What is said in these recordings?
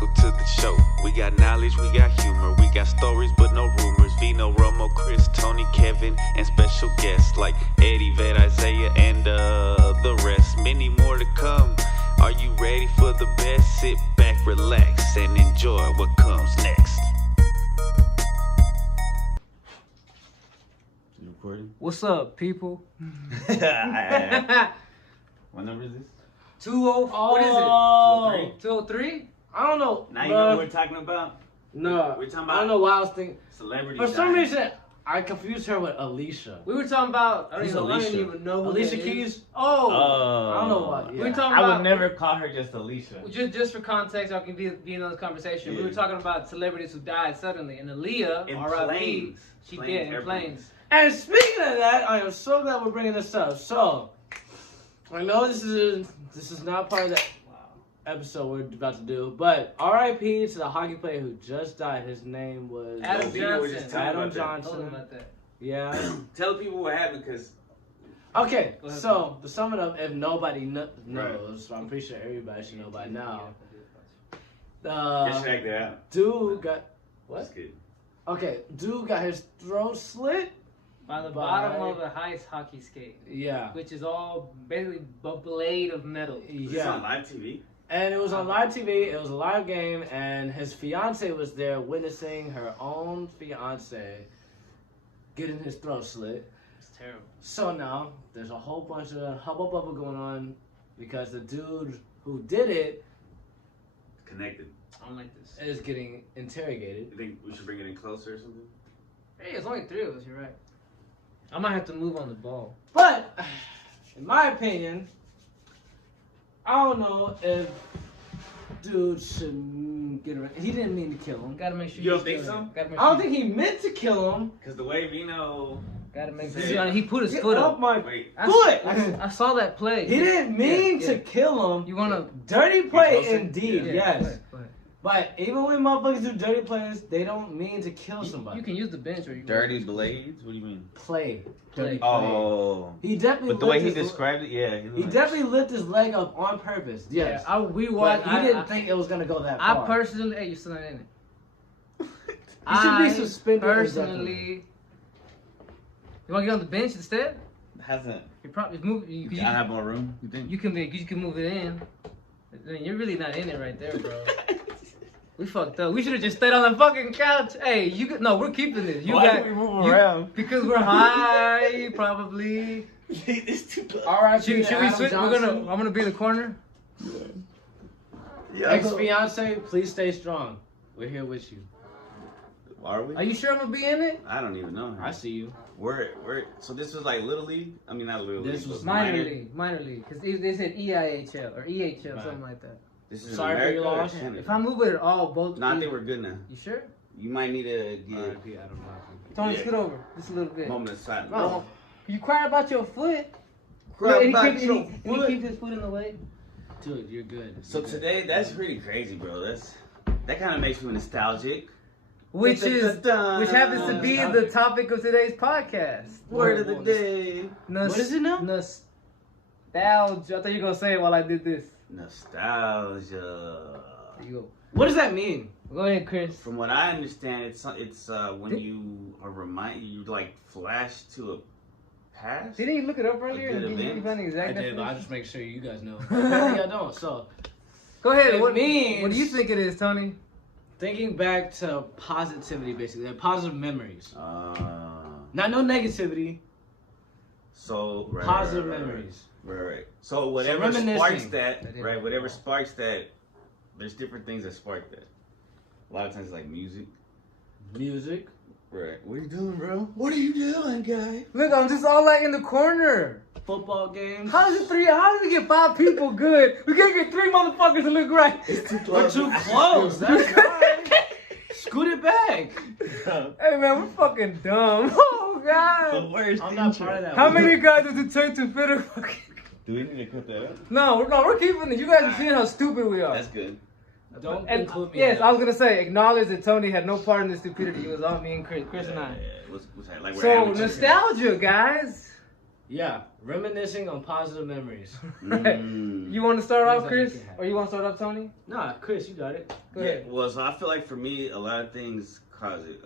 Welcome to the show. We got knowledge, we got humor, we got stories but no rumors. Vino, Romo, Chris, Toney, Kevin, and special guests like Eddie, Vet, Isaiah, and the rest. Many more to come. Are you ready for the best? Sit back, relax, and enjoy what comes next. You recording? What's up, people? What number is this? 20. What is it? 203? I don't know. Now you know what we're talking about? No. We're talking about. I don't know why I was thinking. Celebrity. For some diet. reason, I confused her with Alicia. We were talking about. Who's Alicia? I didn't even know who Alicia that Keys? is. Oh. I don't know why. Yeah. We were talking I about. would never call her just Alicia. Just for context, I can be in on this conversation. Yeah. We were talking about celebrities who died suddenly, and Aaliyah, In R.I.P. planes. She Planes, did in airplanes. planes. And speaking of that, I am so glad we're bringing this up. So, I know this is not part of the episode we're about to do, but R.I.P. to the hockey player who just died. His name was Adam Vino was Johnson. just telling Adam about that. Told him Johnson. about that. Yeah. Tell people what happened, because Okay, Go ahead, so to sum it up, if nobody knows, so I'm pretty sure everybody should know by now. just check that out. Dude got That's good. okay. Dude got his throat slit. By the By- bottom of the ice hockey skate, Yeah, which is all basically a blade of metal. It's on yeah. live TV. And it was on live TV. It was a live game, and his fiance was there witnessing her own fiance getting his throat slit. It's terrible. So now there's a whole bunch of hubba bubba going on because the dude who did it Connected. I don't like this. is getting interrogated. You think we should bring it in closer or something? Hey, it's only 3 of us. You're right. I might have to move on the ball. But in my opinion, I don't know if dude should get around. He didn't mean to kill him. Gotta make sure You don't still think so? there. Gotta make I don't sure think he meant to kill him. Because the way Vino. Gotta make Say sure. it. He put his Get foot off up. my Wait. foot. I saw that play. He didn't mean Yeah, to kill him. You wanna? Dirty play closer? indeed, Yeah, yes. go ahead. But even when motherfuckers do dirty plays, they don't mean to kill somebody. You can use the bench or you. Dirty blades? What do you mean? Play. Play. Dirty Oh. He definitely. But the way he lifted his- described it, yeah. He definitely lifted his leg up on purpose. Yes. Yeah, we But watched. he didn't think it was gonna go that I far. personally, hey, you're still not in it. He should be suspended Personally, you want to get on the bench instead? Hasn't. You probably move. You, I have more room, you think? you can move it in. I mean, you're really not in it right there, bro. We fucked up. We should have just stayed on the fucking couch. Hey, you could, no, we're keeping this. You Why got do we move around? because we're high, probably. It's too close. All right, Should we switch? I'm gonna be in the corner. Ex-fiance, please stay strong. We're here with you. Are we? Are you sure I'm gonna be in it? I don't even know. I see you. We're so this was like Little League? I mean, not Little This League. was but Minor league, because they said EIHL or EHL, Right. something like that. This is Sorry for America your or loss. Canada? If I move it at all, both. No, I think we're good now. You sure? You might need to get R.I.P. Adam Johnson. Tony, Yeah. scoot over just a little bit. a moment of silence. Bro, you cry about your foot. Cry Look, about he your keeps foot. his foot in the way. Dude, you're good. So today, that's pretty crazy, bro. That kind of makes me nostalgic. Which happens to be Nostalgic. the topic of today's podcast. Word of the day. What is it now? Nostalgia. I thought you were gonna say it while I did this. Nostalgia. There you go. What does that mean? Go ahead, Chris. From what I understand, it's when you are you like flash to a past. Didn't you look it up earlier? good And you event. found the I exact did, but I definition? just make sure you guys know. Apparently I don't. So, Go ahead. It What means- What do you think it is, Tony? thinking back to positivity, basically, they're positive memories. Uh, Not no negativity. So Positive right. memories. Right. So whatever reminiscing. sparks that, That is right? Whatever cool. sparks that, there's different things that spark that. A lot of times it's like music. Music. Right. What are you doing, bro? What are you doing, guy? Look, I'm just all like in the corner. Football games. How does we get 5 people good? We can't get 3 motherfuckers to look right. We're too close. That's why. Scoot it back. Hey man, we're fucking dumb. Oh god. worst. I'm not part of that. How many guys does it take to fit a fucking? Do we need to cut that out? No, we're keeping it. You guys are seeing how stupid we are. That's good. Don't And include me. yes, in I that. was gonna say, acknowledge that Tony had no part in this stupidity. It was all me and Chris and I. What's that? Like we're So amateurs. nostalgia, guys. Yeah, reminiscing on positive memories. You want to start off, Things that Chris, make you happy. or you want to start off, Tony? Nah, Chris, you got it. Go Yeah, ahead. well, so I feel like for me, a lot of things cause it.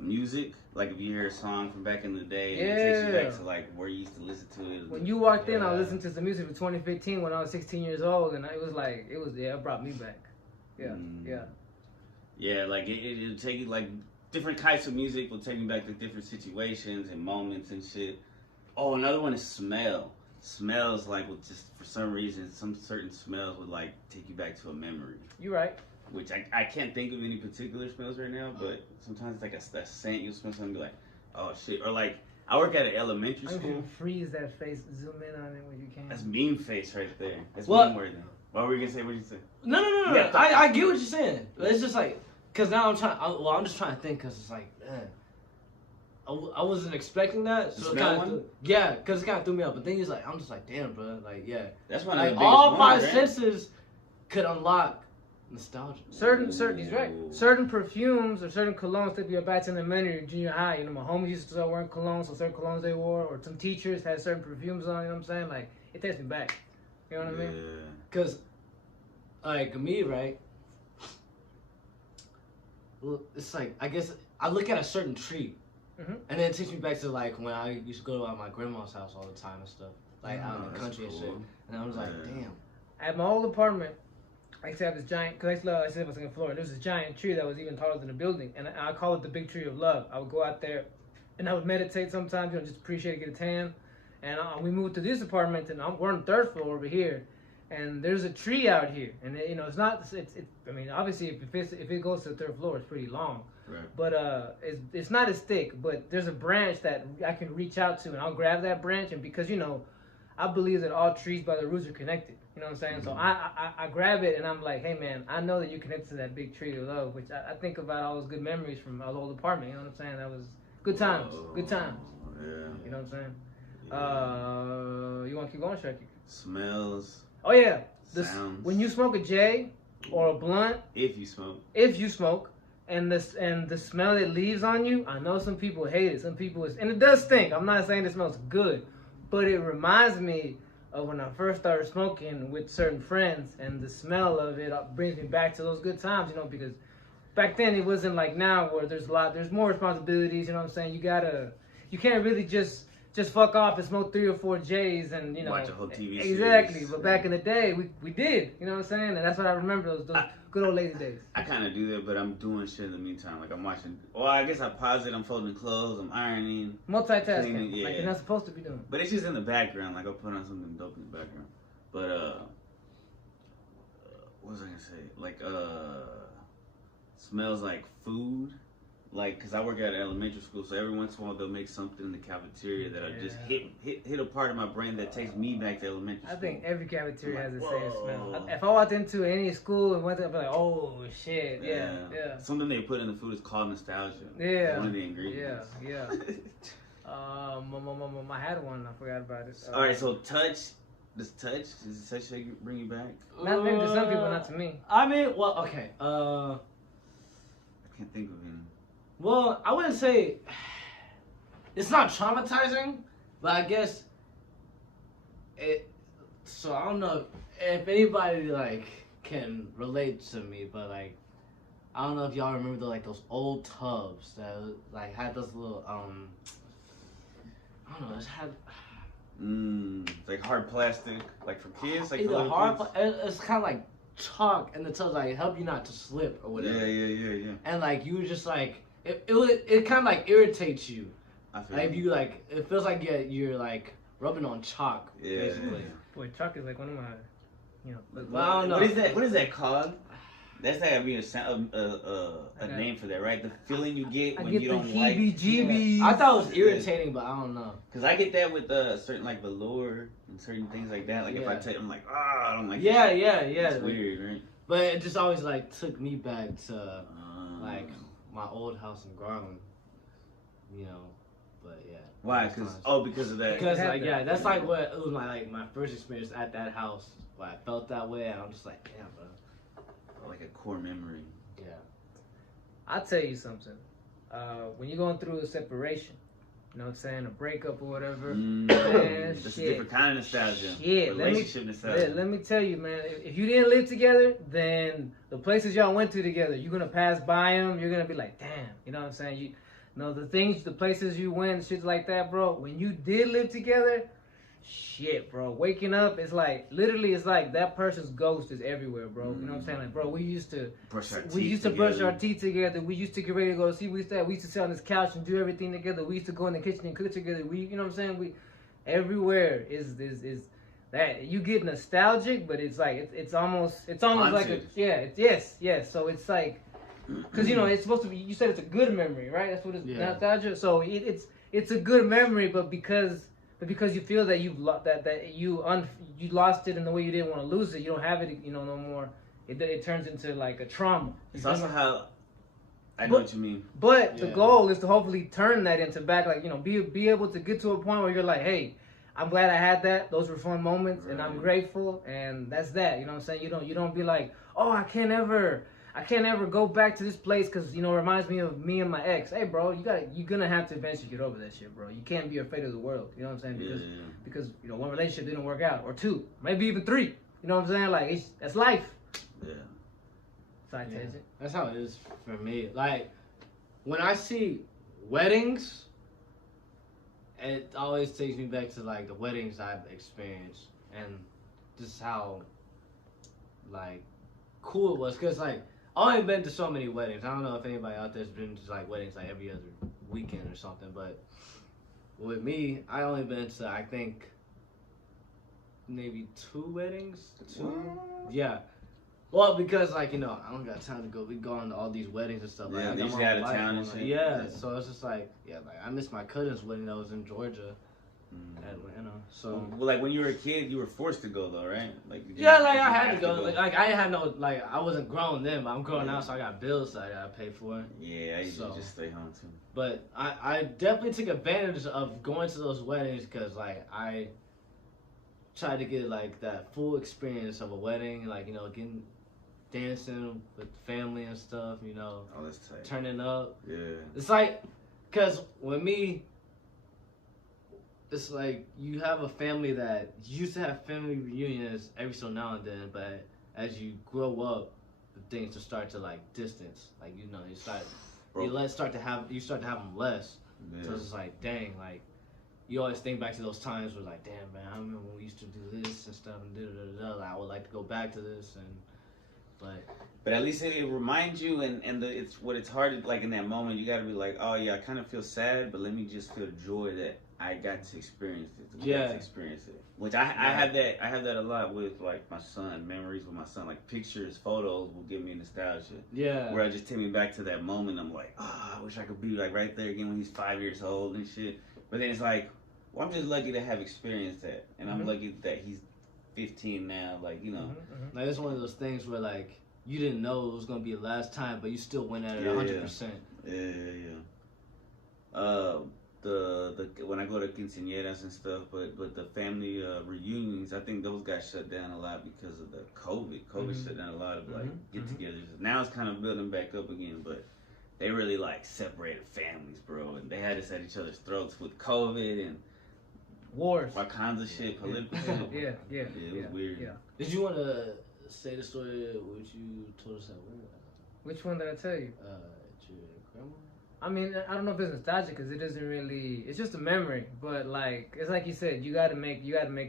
Music, like if you hear a song from back in the day, and it takes you Yeah. back to like where you used to listen to it. When you walked in, I was Yeah. listening to some music from 2015 when I was 16 years old, and it brought me back. Yeah, yeah. Yeah, like it'll take you like different types of music will take you back to different situations and moments and shit. Oh, another one is smell. Smells like will just for some reason some certain smells would like take you back to a memory. You right. Which I can't think of any particular smells right now, but sometimes it's like a scent you'll smell something and be like, oh shit. Or like I work at an elementary I'm school. gonna freeze that face, zoom in on it when you can. That's meme face right there. That's What? meme worthy. What were you gonna say? What did you say? No. Yeah. I get what you're saying. But it's just like, cause now I'm just trying to think, cause it's like, man, I wasn't expecting that. The So it smell kind one? of, yeah, cause it kind of threw me up. But then he's like, I'm just like, damn, bro, like, yeah, That's one of like the biggest all ones, five right? senses could unlock nostalgia. Certain, he's right. Ooh. Certain perfumes or certain colognes take you back to elementary or junior high. You know, my homies used to start wearing colognes, so certain colognes they wore, or some teachers had certain perfumes on. You know what I'm saying? Like, it takes me back. You know what I mean? Yeah. Cause, like me, right? Well, it's like I guess I look at a certain tree, Mhm. and then it takes me back to like when I used to go to my grandma's house all the time and stuff, like out in the that's country and shit. cool. And I was like, Yeah. damn. At my old apartment, I used to have this giant, because I used to live on the second floor, and there was this giant tree that was even taller than the building, and I call it the big tree of love. I would go out there, and I would meditate sometimes, you know, just appreciate it, get a tan. And we moved to this apartment, and we're on the third floor over here, and there's a tree out here, and you know, it's not, I mean, obviously, if it goes to the third floor, it's pretty long. Right. But it's not as thick, but there's a branch that I can reach out to, and I'll grab that branch, and because, you know, I believe that all trees by the roots are connected. You know what I'm saying? So I grab it and I'm like, hey man, I know that you're connected to that big tree of love, which I think about all those good memories from our old apartment. You know what I'm saying? That was good times. Good times. Yeah. You know what I'm saying? Yeah. You want to keep going, Sharky? Smells. Oh yeah. Sounds. When you smoke a J or a blunt, If you smoke. and the smell it leaves on you, I know some people hate it. Some people and it does stink. I'm not saying it smells good, but it reminds me of when I first started smoking with certain friends, and the smell of it brings me back to those good times, you know, because back then it wasn't like now where there's more responsibilities, you know what I'm saying? You can't really just fuck off and smoke 3 or 4 J's and, you know. Watch a whole TV Exactly, series. but back in the day, we did, you know what I'm saying? And that's what I remember, those good old lazy days. I kind of do that, but I'm doing shit in the meantime. Like I'm watching. Well, I guess I pause it. I'm folding clothes. I'm ironing. Multitasking, Cleaning, yeah. like you're not supposed to be doing. But it's just in the background. Like I'll put on something dope in the background. But what was I gonna say? Like smells like food. Like, cause I work at an elementary school, so every once in a while they'll make something in the cafeteria that I just hit a part of my brain that takes me back to elementary school. I think every cafeteria has the same Whoa. smell. If I walked into any school and went there, I'd be like, oh shit, yeah. Something they put in the food is called nostalgia. Yeah. One of the ingredients. Yeah. I had one, I forgot about it. All right, so touch. Does touch bring you back? Not maybe to some people, not to me. I mean, well, okay. I can't think of any. Well, I wouldn't say it's not traumatizing, but I guess it. So I don't know if anybody like can relate to me, but like I don't know if y'all remember those old tubs that like had those little I don't know, it had. Like hard plastic, like for kids, like for Either little hard, kids? it's kind of like chalk, and the tubs like help you not to slip or whatever. Yeah. And like you just like it kind of like irritates you. I feel Like if you like, it feels like you're like rubbing on chalk. Yeah. Basically. Boy, chalk is like one of my, you know. Well, I don't know. What is that called? That's gotta be a name for that, right? The feeling you get I when get you the don't like. heebie-jeebies. I thought it was irritating, but I don't know. Cause I get that with certain like velour and certain things like that. Like if I Yeah. take, I'm like, I don't like. Yeah. It's weird, right? But it just always like took me back to like my old house in Garland, you know. But yeah. Why? Because of that. Because like that's like what it was my first experience at that house. Where I felt that way, and I'm just like, damn, bro. Like a core memory. Yeah. I'll tell you something. When you're going through a separation, You know what I'm saying? A breakup or whatever. That's a shit. different kind of nostalgia. Shit, Relationship nostalgia. let me tell you, man. If you didn't live together, then the places y'all went to together, you're gonna pass by them. You're gonna be like, damn. You know what I'm saying? You know the places you went, shit like that, bro. When you did live together, shit, bro. Waking up, it's like literally, it's like that person's ghost is everywhere, bro. You know what I'm saying? Like, bro, we used to brush our teeth together. We used to get ready to go see. We used to sit on this couch and do everything together. We used to go in the kitchen and cook together. You know what I'm saying? We everywhere is that you get nostalgic, but it's like it's almost like a yes. So it's like because you know it's supposed to be. You said it's a good memory, right? That's what it's nostalgia. So it's a good memory, but because you feel that you lost it in the way you didn't want to lose it, you don't have it, you know, no more. It turns into like a trauma. It's also how I know what you mean. But the goal is to hopefully turn that into back, like, you know, be able to get to a point where you're like, hey, I'm glad I had that. Those were fun moments, and I'm grateful, and that's that. You know what I'm saying? You don't be like, oh, I can't ever go back to this place because, you know, it reminds me of me and my ex. Hey, bro, you're gonna have to eventually get over that shit, bro. You can't be afraid of the world. You know what I'm saying? Because you know, one relationship didn't work out, or two, maybe even three. You know what I'm saying? Like that's life. Yeah. Side tangent. That's how it is for me. Like when I see weddings, it always takes me back to like the weddings I've experienced, and just how like cool it was. Cause like I only been to so many weddings. I don't know if anybody out there's been to like weddings like every other weekend or something, but with me, I only been to I think maybe 2 weddings. 2, yeah. Well, because like, you know, I don't got time to go. We go on to all these weddings and stuff. Yeah, like they usually out of town and shit. Yeah, so it's just like, like I missed my cousin's wedding that was in Georgia. And, you know, so well, like when you were a kid, you were forced to go though, right? Like I had to go. Like I had no, like I wasn't grown then, but I'm grown now, so I got bills that I gotta pay for. Yeah, I used to just stay home too. But I definitely took advantage of going to those weddings because like I tried to get like that full experience of a wedding, like, you know, dancing with family and stuff, you know. Oh, that's tight. Turning up. Yeah. It's like, cause with me, it's like you have a family that used to have family reunions every so now and then, but as you grow up, the things just start to like distance. Like, you know, you start to have them less. Yeah. So it's like, dang, like you always think back to those times where like, damn man, I remember when we used to do this and stuff and like, I would like to go back to this but at least it reminds you, and it's hard, like in that moment you gotta be like, oh yeah, I kind of feel sad, but let me just feel joy that I got to experience it. Got to experience it. Which I have that a lot with like my son, memories with my son, like pictures, photos will give me nostalgia. Yeah. Where I just take me back to that moment. I'm like, I wish I could be like right there again when he's 5 years old and shit. But then it's like, well, I'm just lucky to have experienced that, and I'm lucky that he's 15 now, like, you know. Like it's one of those things where like you didn't know it was gonna be the last time, but you still went at it 100%. The when I go to quinceañeras and stuff, but the family reunions, I think those got shut down a lot because of the COVID. COVID shut down a lot of like get-togethers. Now it's kind of building back up again, but they really like separated families, bro, and they had us at each other's throats with COVID and wars, all kinds of shit, political shit. It was weird. Yeah. Did you want to say the story which you told us at work? Which one did I tell you? Your grandma. I mean, I don't know if it's nostalgic because it doesn't really. It's just a memory, but like it's like you said, you got to make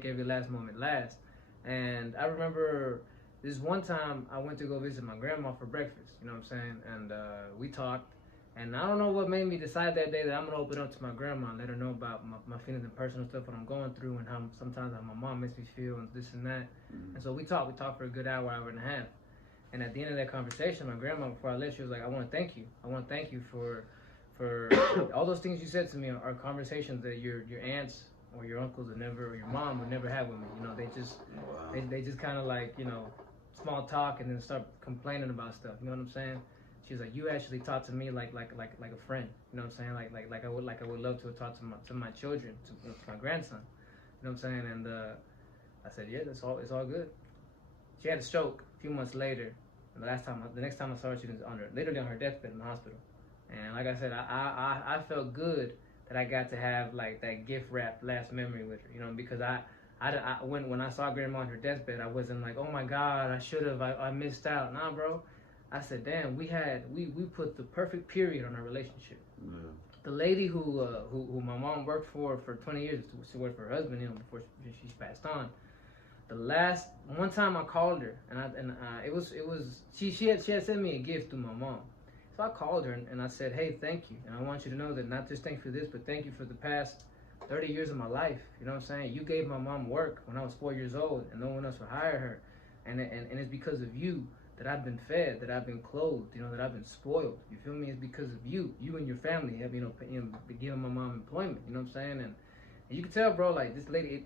every last moment last. And I remember this one time I went to go visit my grandma for breakfast. You know what I'm saying? And we talked. And I don't know what made me decide that day that I'm gonna open up to my grandma and let her know about my feelings and personal stuff, what I'm going through, and how sometimes how my mom makes me feel and this and that. And so we talked for a good hour and a half. And at the end of that conversation, my grandma, before I left, she was like, I want to thank you. I want to thank you for all those things you said to me are conversations that your aunts or your uncles would never, or your mom would never have with me. You know, they just kind of like, you know, small talk and then start complaining about stuff. You know what I'm saying? She was like, you actually talk to me like a friend. You know what I'm saying? Like I would love to have talked to my children, to my grandson. You know what I'm saying? And I said, yeah, it's all good. She had a stroke a few months later. And the next time I saw her, she was literally on her deathbed in the hospital. And like I said, I felt good that I got to have like that gift wrap last memory with her, you know, because when I saw grandma on her deathbed, I wasn't like, oh my God, I missed out. Nah, bro. I said, damn, we put the perfect period on our relationship. Yeah. The lady who my mom worked for 20 years, she worked for her husband, you know, before she passed on. The last one time I called her, she had sent me a gift through my mom. So I called her and I said, hey, thank you. And I want you to know that not just thank you for this, but thank you for the past 30 years of my life. You know what I'm saying? You gave my mom work when I was 4 years old and no one else would hire her. And it's because of you that I've been fed, that I've been clothed, you know, that I've been spoiled. You feel me? It's because of you and your family have, been giving my mom employment. You know what I'm saying? And you can tell, bro, like this lady,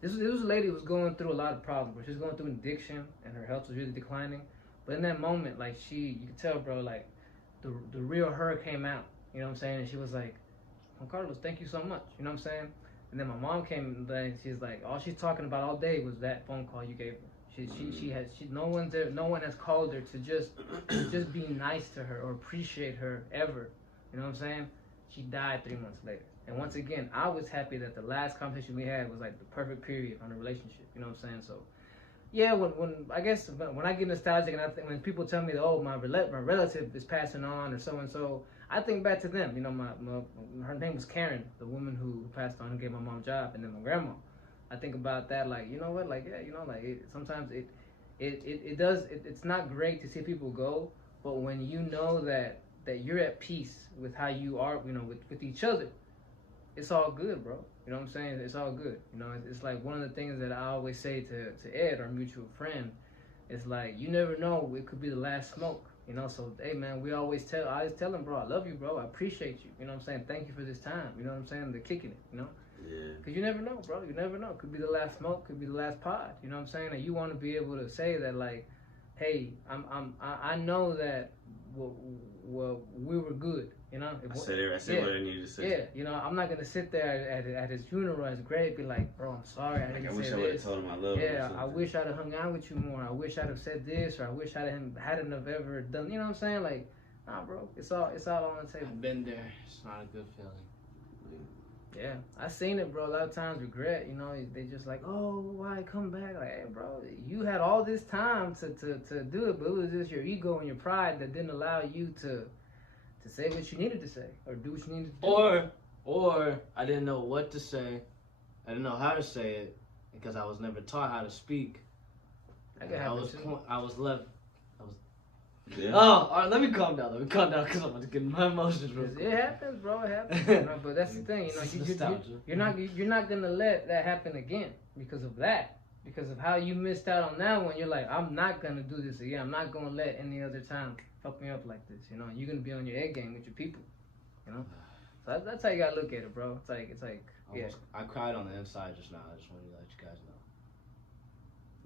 this was a lady who was going through a lot of problems. Bro. She was going through an addiction and her health was really declining. But in that moment, like you could tell, bro, like the real her came out. You know what I'm saying? And she was like, Juan Carlos, thank you so much. You know what I'm saying? And then my mom came and she's like, all she's talking about all day was that phone call you gave her. No one has called her to just be nice to her or appreciate her ever. You know what I'm saying? She died 3 months later. And once again, I was happy that the last conversation we had was like the perfect period on the relationship. You know what I'm saying? So, yeah, when I get nostalgic and when people tell me that, oh, my relative is passing on or so and so, I think back to them. You know, her name was Karen, the woman who passed on and gave my mom a job, and then my grandma. I think about that, like, you know what, like, yeah, you know, like, sometimes it's not great to see people go, but when you know that you're at peace with how you are, you know, with each other, it's all good, bro. You know what I'm saying? It's all good. You know, it's like one of the things that I always say to Ed, our mutual friend, it's like, you never know, it could be the last smoke, you know, so, hey, man, I always tell him, bro, I love you, bro, I appreciate you, you know what I'm saying? Thank you for this time, you know what I'm saying? The kicking it, you know? Yeah. Because you never know, bro. You never know. Could be the last smoke. Could be the last pod. You know what I'm saying? And you want to be able to say that, like, hey, I know that we were good. You know. I said what I needed to say. Yeah. You know, I'm not gonna sit there at his funeral, at his grave, be like, bro, I'm sorry, I didn't say this. I wish I would have told him I love him. Yeah, I wish I'd have hung out with you more. I wish I'd have said this, or I wish I hadn't have ever done. You know what I'm saying? Like, nah, bro. It's all on the table. I've been there. It's not a good feeling. Yeah, I seen it, bro. A lot of times regret, you know, they just like, oh, why come back? Like, hey, bro, you had all this time to do it, but it was just your ego and your pride that didn't allow you to say what you needed to say or do what you needed to do. Or I didn't know what to say. I didn't know how to say it because I was never taught how to speak. I was left. Yeah. Oh, all right, let me calm down because I'm about to get my emotions real quick. It happens, bro. It happens. You know, but that's the thing, you know, you're not gonna let that happen again because of that. Because of how you missed out on that one, you're like, I'm not gonna do this again. I'm not gonna let any other time fuck me up like this. You know, you're gonna be on your A game with your people. You know, so that's how you gotta look at it, bro. It's like, yeah. I cried on the inside just now. I just wanted to let you guys know.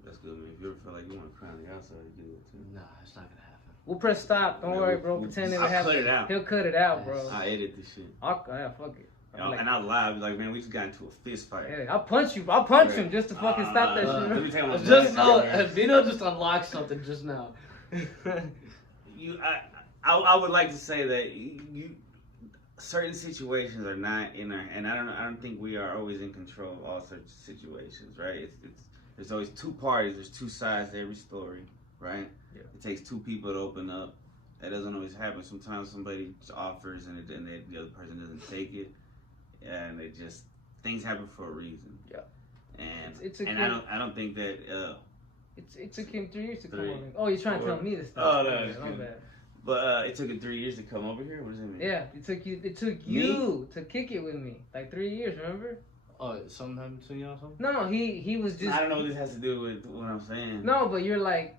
That's good, man. If you ever feel like you want to cry on the outside, you do it too. Nah, it's not gonna happen. We'll press stop. Don't worry, bro. Pretend it I'll happened. cut it out. He'll cut it out, bro. I edit this shit. Yeah, fuck it. And I'll lie. I'll be like, man, we just got into a fist fight. Yeah, I'll punch you. I'll punch him just to fucking stop that shit. Let me tell you what Just know, Vino just unlocked something just now. I would like to say that you certain situations are not in our, and I don't think we are always in control of all such situations, right? There's always two parties. There's two sides to every story, right? Yeah. It takes two people to open up. That doesn't always happen. Sometimes somebody just offers and the other person doesn't take it, and it just things happen for a reason. Yeah. And I don't think that. It took him 3 years to come over. Oh, you're trying to tell me this stuff. Oh no, it's my good. bad. But it took him 3 years to come over here. What does that mean? Yeah, it took you to kick it with me. Like 3 years, remember? Oh, something happened between y'all or something? No, he was just. I don't know what this has to do with what I'm saying. No, but you're like,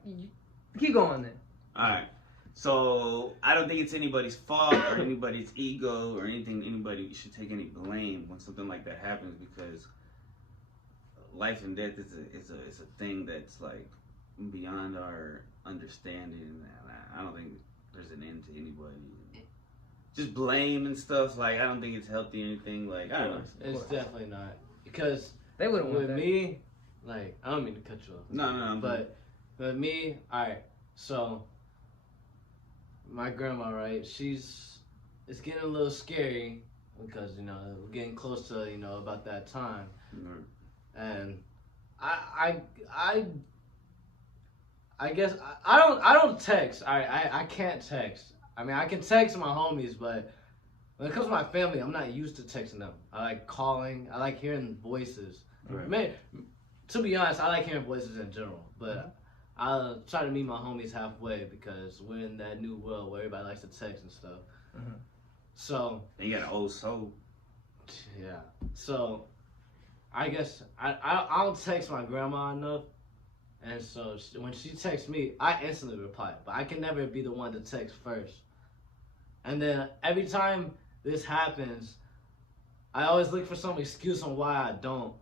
keep going then. All right. So I don't think it's anybody's fault or anybody's ego or anything. Anybody should take any blame when something like that happens, because life and death is a thing that's like beyond our understanding. And I don't think there's an end to anybody. Just blame and stuff, like, I don't think it's healthy or anything. Like, I don't know. It's definitely not, because they wouldn't want with that. Me, like, I don't mean to cut you off. No. But me, all right. So my grandma, right? It's getting a little scary because we're getting close to about that time, Mhm. and I guess I don't text. I can't text. I mean, I can text my homies, but when it comes to my family, I'm not used to texting them. I like calling. I like hearing voices. Right. Man, to be honest, I like hearing voices in general, but I'll try to meet my homies halfway because we're in that new world where everybody likes to text and stuff. Mhm. So And you got an old soul. yeah. So I guess I don't text my grandma enough. And so when she texts me, I instantly reply. But I can never be the one to text first. And then every time this happens, I always look for some excuse on why I don't.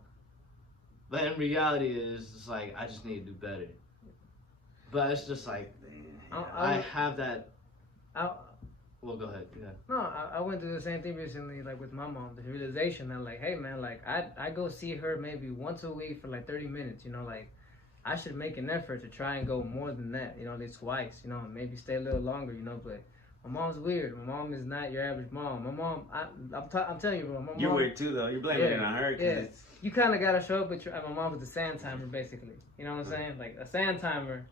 But in reality, it's like I just need to do better. But it's just like I have that. Well, go ahead. Yeah. No, I went through the same thing recently, like with my mom. The realization that, like, hey man, like I go see her maybe once a week for like 30 minutes. Like. I should make an effort to try and go more than that, at least twice, maybe stay a little longer, but my mom's weird. My mom is not your average mom. My mom, I'm telling you, bro. My You're mom, weird too, though. You're blaming it on her. Yeah. You kind of got to show up with my mom with a sand timer, basically. You know what I'm saying? Like a sand timer.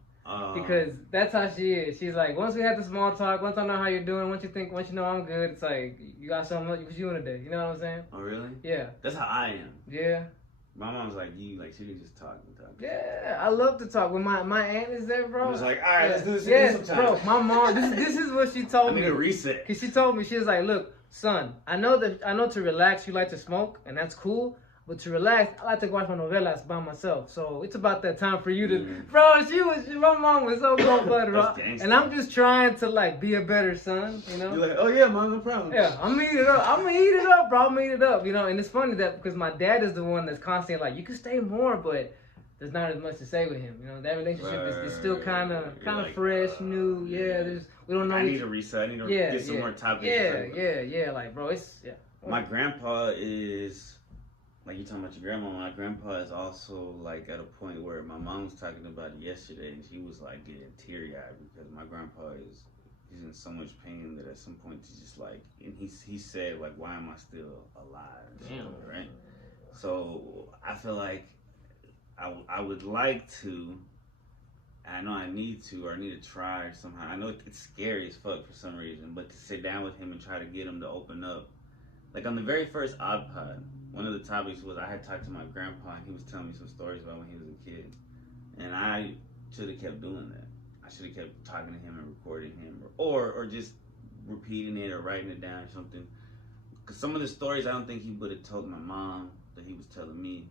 Because that's how she is. She's like, once we have the small talk, once I know how you're doing, once you know I'm good, it's like, you got something what you in today. You know what I'm saying? Oh, really? Yeah. That's how I am. Yeah. My mom's like you, like she can just talk and talk. Yeah, I love to talk. When my aunt is there, bro. I was like, all right, let's do this. Yes, bro. My mom. This is what she told me. I need a reset. Cause she told me, she was like, look, son, I know to relax you like to smoke, and that's cool. But to relax, I like to watch my novelas by myself. So it's about that time for you to, bro. My mom was so good, bro. And I'm just trying to like be a better son, You're like, oh yeah, mom, no problem. Yeah, I'm gonna eat it up. I'm gonna eat it up, bro. I'm gonna eat it up, And it's funny that because my dad is the one that's constantly like, you can stay more, but there's not as much to say with him. That relationship is still kind of like, fresh, new. Yeah, we don't know. I need a reset. I need to get some more topics. Yeah. Like, bro, My grandpa is. Like you talking about your grandma, my grandpa is also like at a point where my mom was talking about it yesterday, and she was like getting teary eyed because my grandpa he's in so much pain that at some point he's just like, and he said like, why am I still alive? Damn. Right. So I feel like I would like to. I know I need to, or I need to try somehow. I know it's scary as fuck for some reason, but to sit down with him and try to get him to open up. Like on the very first Odd Pod, one of the topics was I had talked to my grandpa and he was telling me some stories about when he was a kid. And I should have kept doing that. I should have kept talking to him and recording him or just repeating it or writing it down or something. Because some of the stories I don't think he would have told my mom that he was telling me.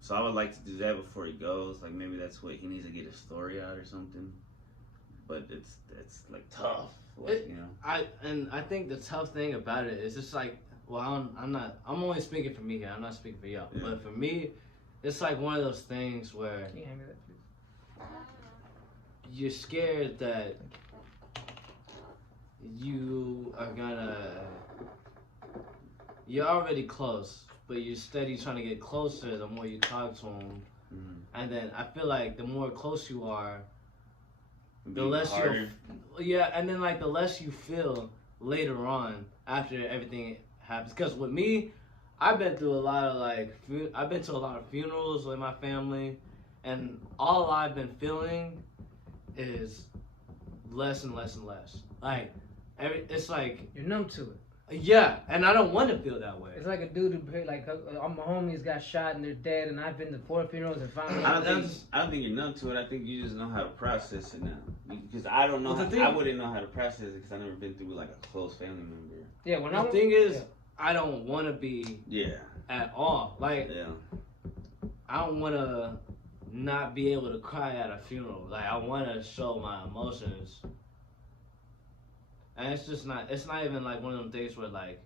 So I would like to do that before he goes. Like maybe that's what he needs to get his story out or something. But it's like tough. Like, I think the tough thing about it is just like, well, I'm only speaking for me here. I'm not speaking for y'all. Yeah. But for me, it's like one of those things where can you hand me that, please? You're scared that you're already close, but you're steady trying to get closer the more you talk to him. Mm-hmm. And then I feel like the more close you are, the less and then like the less you feel later on after everything happens. Because with me, I've been to a lot of funerals with my family, and all I've been feeling is less and less and less. Like it's like you're numb to it. Yeah, and I don't want to feel that way. It's like a dude who, like, all my homies got shot and they're dead, and I've been to 4 funerals and finally. I don't think you're numb to it. I think you just know how to process it now. Because I don't know. I wouldn't know how to process it because I've never been through like a close family member. Yeah, the thing is, I don't want to be. Yeah. At all, like. Yeah. I don't want to not be able to cry at a funeral. Like I want to show my emotions. And it's not even like one of them things where like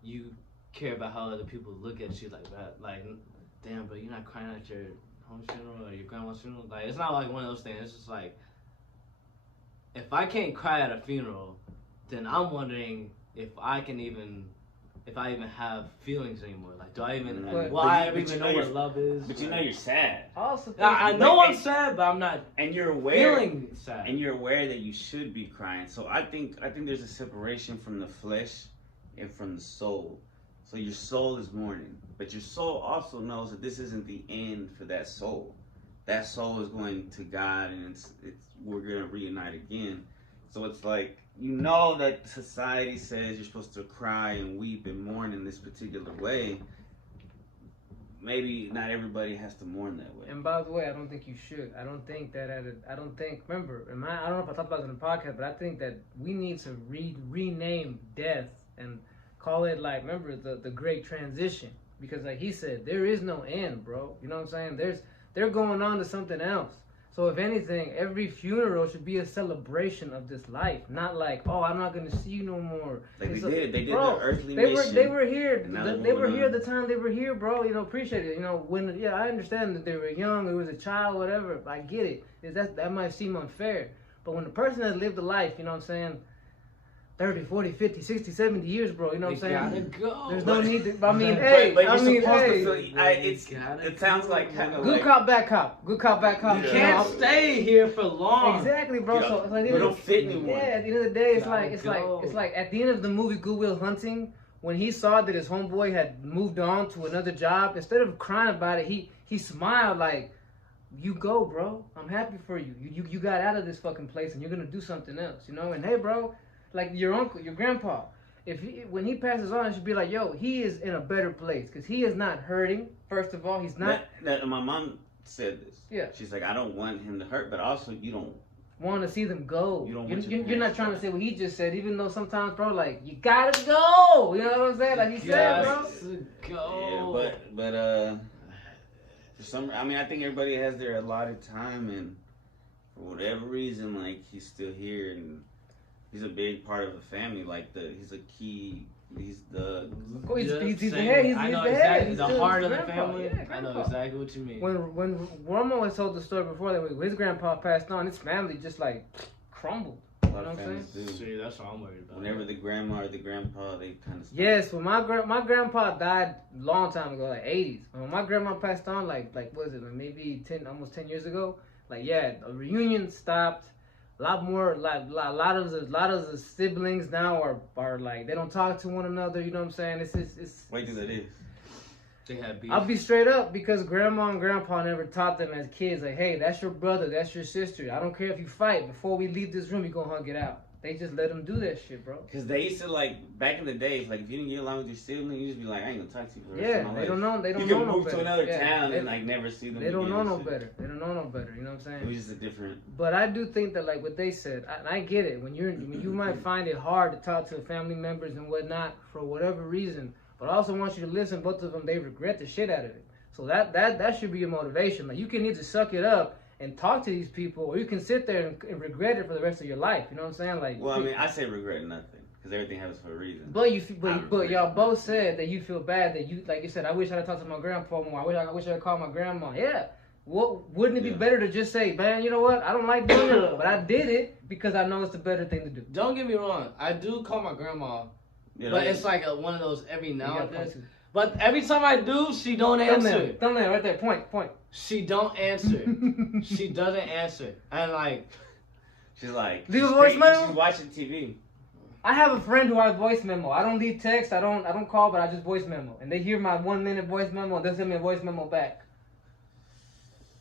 you care about how other people look at you like that. Like, damn, but you're not crying at your home funeral or your grandma's funeral. Like, it's not like one of those things. It's just like, if I can't cry at a funeral, then I'm wondering if I even have feelings anymore. Like, do I even, why I even know what love is? But you know you're sad. I know I'm sad, but I'm not and you're aware, feeling sad. And you're aware that you should be crying. So I think there's a separation from the flesh and from the soul. So your soul is mourning, but your soul also knows that this isn't the end for that soul. That soul is going to God, and we're gonna reunite again. So it's like, you know that society says you're supposed to cry and weep and mourn in this particular way. Maybe not everybody has to mourn that way. And by the way, I don't think you should. I don't think, remember, I don't know if I talked about it in the podcast, but I think that we need to rename death and call it, like, remember, the great transition. Because like he said, there is no end, bro. You know what I'm saying? They're going on to something else. So if anything, every funeral should be a celebration of this life, not like, oh, I'm not gonna see you no more. Like they did their earthly mission. They were here. They were here on. the time they were here, bro. You know, appreciate it. You know, I understand that they were young, it was a child, whatever. I get it. That might seem unfair, but when the person has lived a life, you know what I'm saying, 30, 40, 50, 60, 70 years, bro. You know what I'm saying? Go. There's no need to. I mean, it sounds like kind of good cop, bad cop. Good cop, bad cop. You can't stay here for long. Exactly, bro. So it's like, we don't fit anymore. Yeah, at the end of the day, it's like at the end of the movie Good Will Hunting, when he saw that his homeboy had moved on to another job, instead of crying about it, he smiled like, you go, bro. I'm happy for you. You got out of this fucking place and you're gonna do something else, you know? And hey, bro, like your uncle, your grandpa, when he passes on, it should be like, yo, he is in a better place because he is not hurting. First of all, he's not. My mom said this. Yeah. She's like, I don't want him to hurt, but also you don't want to see them go. You're not trying to to say what he just said, even though sometimes, bro, like, you gotta go. You know what I'm saying? Like he said, bro. Go. Yeah, but for some, I mean, I think everybody has their allotted time, and for whatever reason, like, he's still here, and he's a big part of the family. Like, he's a key. He's the. He's the head. I know exactly the heart of the family. Yeah, I know exactly what you mean. When Romo has told the story before that when his grandpa passed on, his family just like crumbled. A lot of families do. See, that's what I'm worried about. Whenever the grandma or the grandpa, they kind of. Yes, well, my grandpa died a long time ago, like 80s. When my grandma passed on, like what was it, like maybe almost 10 years ago? Like, yeah, a reunion stopped. A lot more, like a lot of the siblings now are like, they don't talk to one another. You know what I'm saying? It's. Wait till that is. They had beef. I'll be straight up, because grandma and grandpa never taught them as kids, like, hey, that's your brother, that's your sister. I don't care if you fight. Before we leave this room, you gonna hug it out. They just let them do that shit, bro. Because they used to, like, back in the day, like, if you didn't get along with your sibling, you just be like, I ain't gonna talk to you for the rest of my life. They don't know no better. You can move to another town and, like, never see them They don't know no shit. better. They don't know no better. You know what I'm saying? It was just a different. But I do think that, like what they said, I get it. When you might find it hard to talk to family members and whatnot for whatever reason, but I also want you to listen. Both of them, they regret the shit out of it. So that should be your motivation. Like, you can either suck it up and talk to these people, or you can sit there and regret it for the rest of your life. You know what I'm saying? Like, well, I mean, I say regret nothing, because everything happens for a reason. But y'all both said that you feel bad that you, like you said, I wish I'd talked to my grandpa more. I wish I'd called my grandma. Yeah. Wouldn't it be better to just say, man, you know what? I don't like doing it, but I did it because I know it's the better thing to do. Don't get me wrong. I do call my grandma, but it's like one of those every now and then. But every time I do, she don't answer. Thumbnail right there. Point. She don't answer. She doesn't answer. And like, she's like, leave a voice memo. She's watching TV. I have a friend who I voice memo. I don't leave text. I don't call, but I just voice memo. And they hear my 1 minute voice memo, and they send me a voice memo back.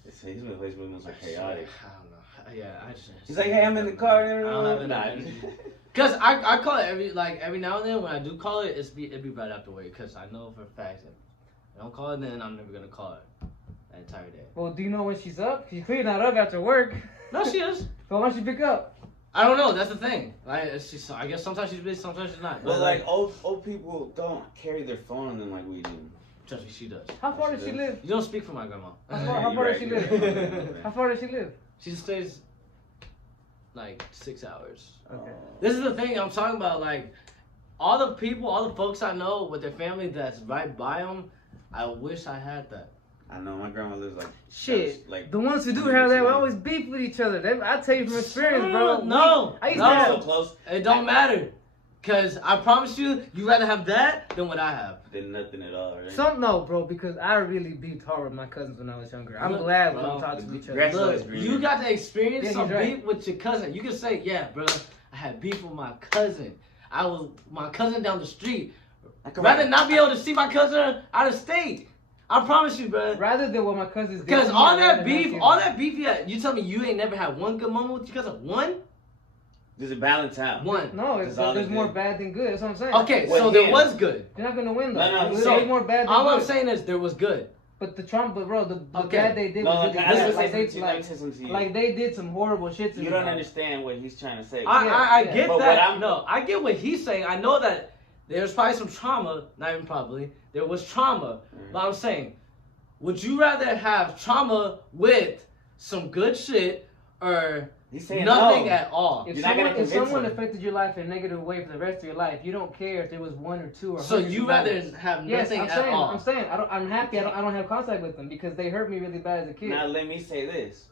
His voice memos are chaotic. I don't know. Yeah, He's like, hey, I'm in the car. I don't have enough. Cause I call it every now and then. When I do call it, it'd be right after work. Cause I know for a fact that if I don't call it, then I'm never gonna call it that entire day. Well, do you know when she's up? She's clearly not up after work. No, she is. So why don't she pick up? I don't know. That's the thing. Like, I guess sometimes she's busy, sometimes she's not. Well, like old people don't carry their phone on them like we do. Trust me, she does. How far does she live? You don't speak for my grandma. How far does she live? How far does she live? She stays like 6 hours. Okay. This is the thing I'm talking about. Like, all the folks I know with their family that's right by them, I wish I had that. I know my grandma lives like shit. Like the ones who do have that, we always beef with each other. I tell you from experience, bro. I used to have so close. It don't matter, cause I promise you rather have that than what I have. Than nothing at all, right? No, bro, because I really beefed hard with my cousins when I was younger. I'm glad we don't talk to each other. Look, you got to experience some beef with your cousin. You can say, yeah, bro, I had beef with my cousin. I was my cousin down the street. Rather not be able to see my cousin out of state. I promise you, bro. Rather than what my cousins did. Because all that beef you had, you tell me you ain't never had one good moment with your cousin? One? Does it balance out? One. No, there's more bad than good. That's what I'm saying. Okay, so there was good. You're not gonna win though. No, there's more bad than all good. I'm saying is there was good. But the Trump, bro, the bad they did was really bad. Like they did some horrible shit to me. You don't understand what he's trying to say. I get but that. No, I get what he's saying. I know that there's probably some trauma. Not even probably. There was trauma. But I'm saying, would you rather have trauma with some good shit or nothing at all? If someone affected your life in a negative way for the rest of your life, you don't care if there was one or two or. So you rather have nothing at all? I'm saying I'm happy. I don't have contact with them because they hurt me really bad as a kid. Now let me say this.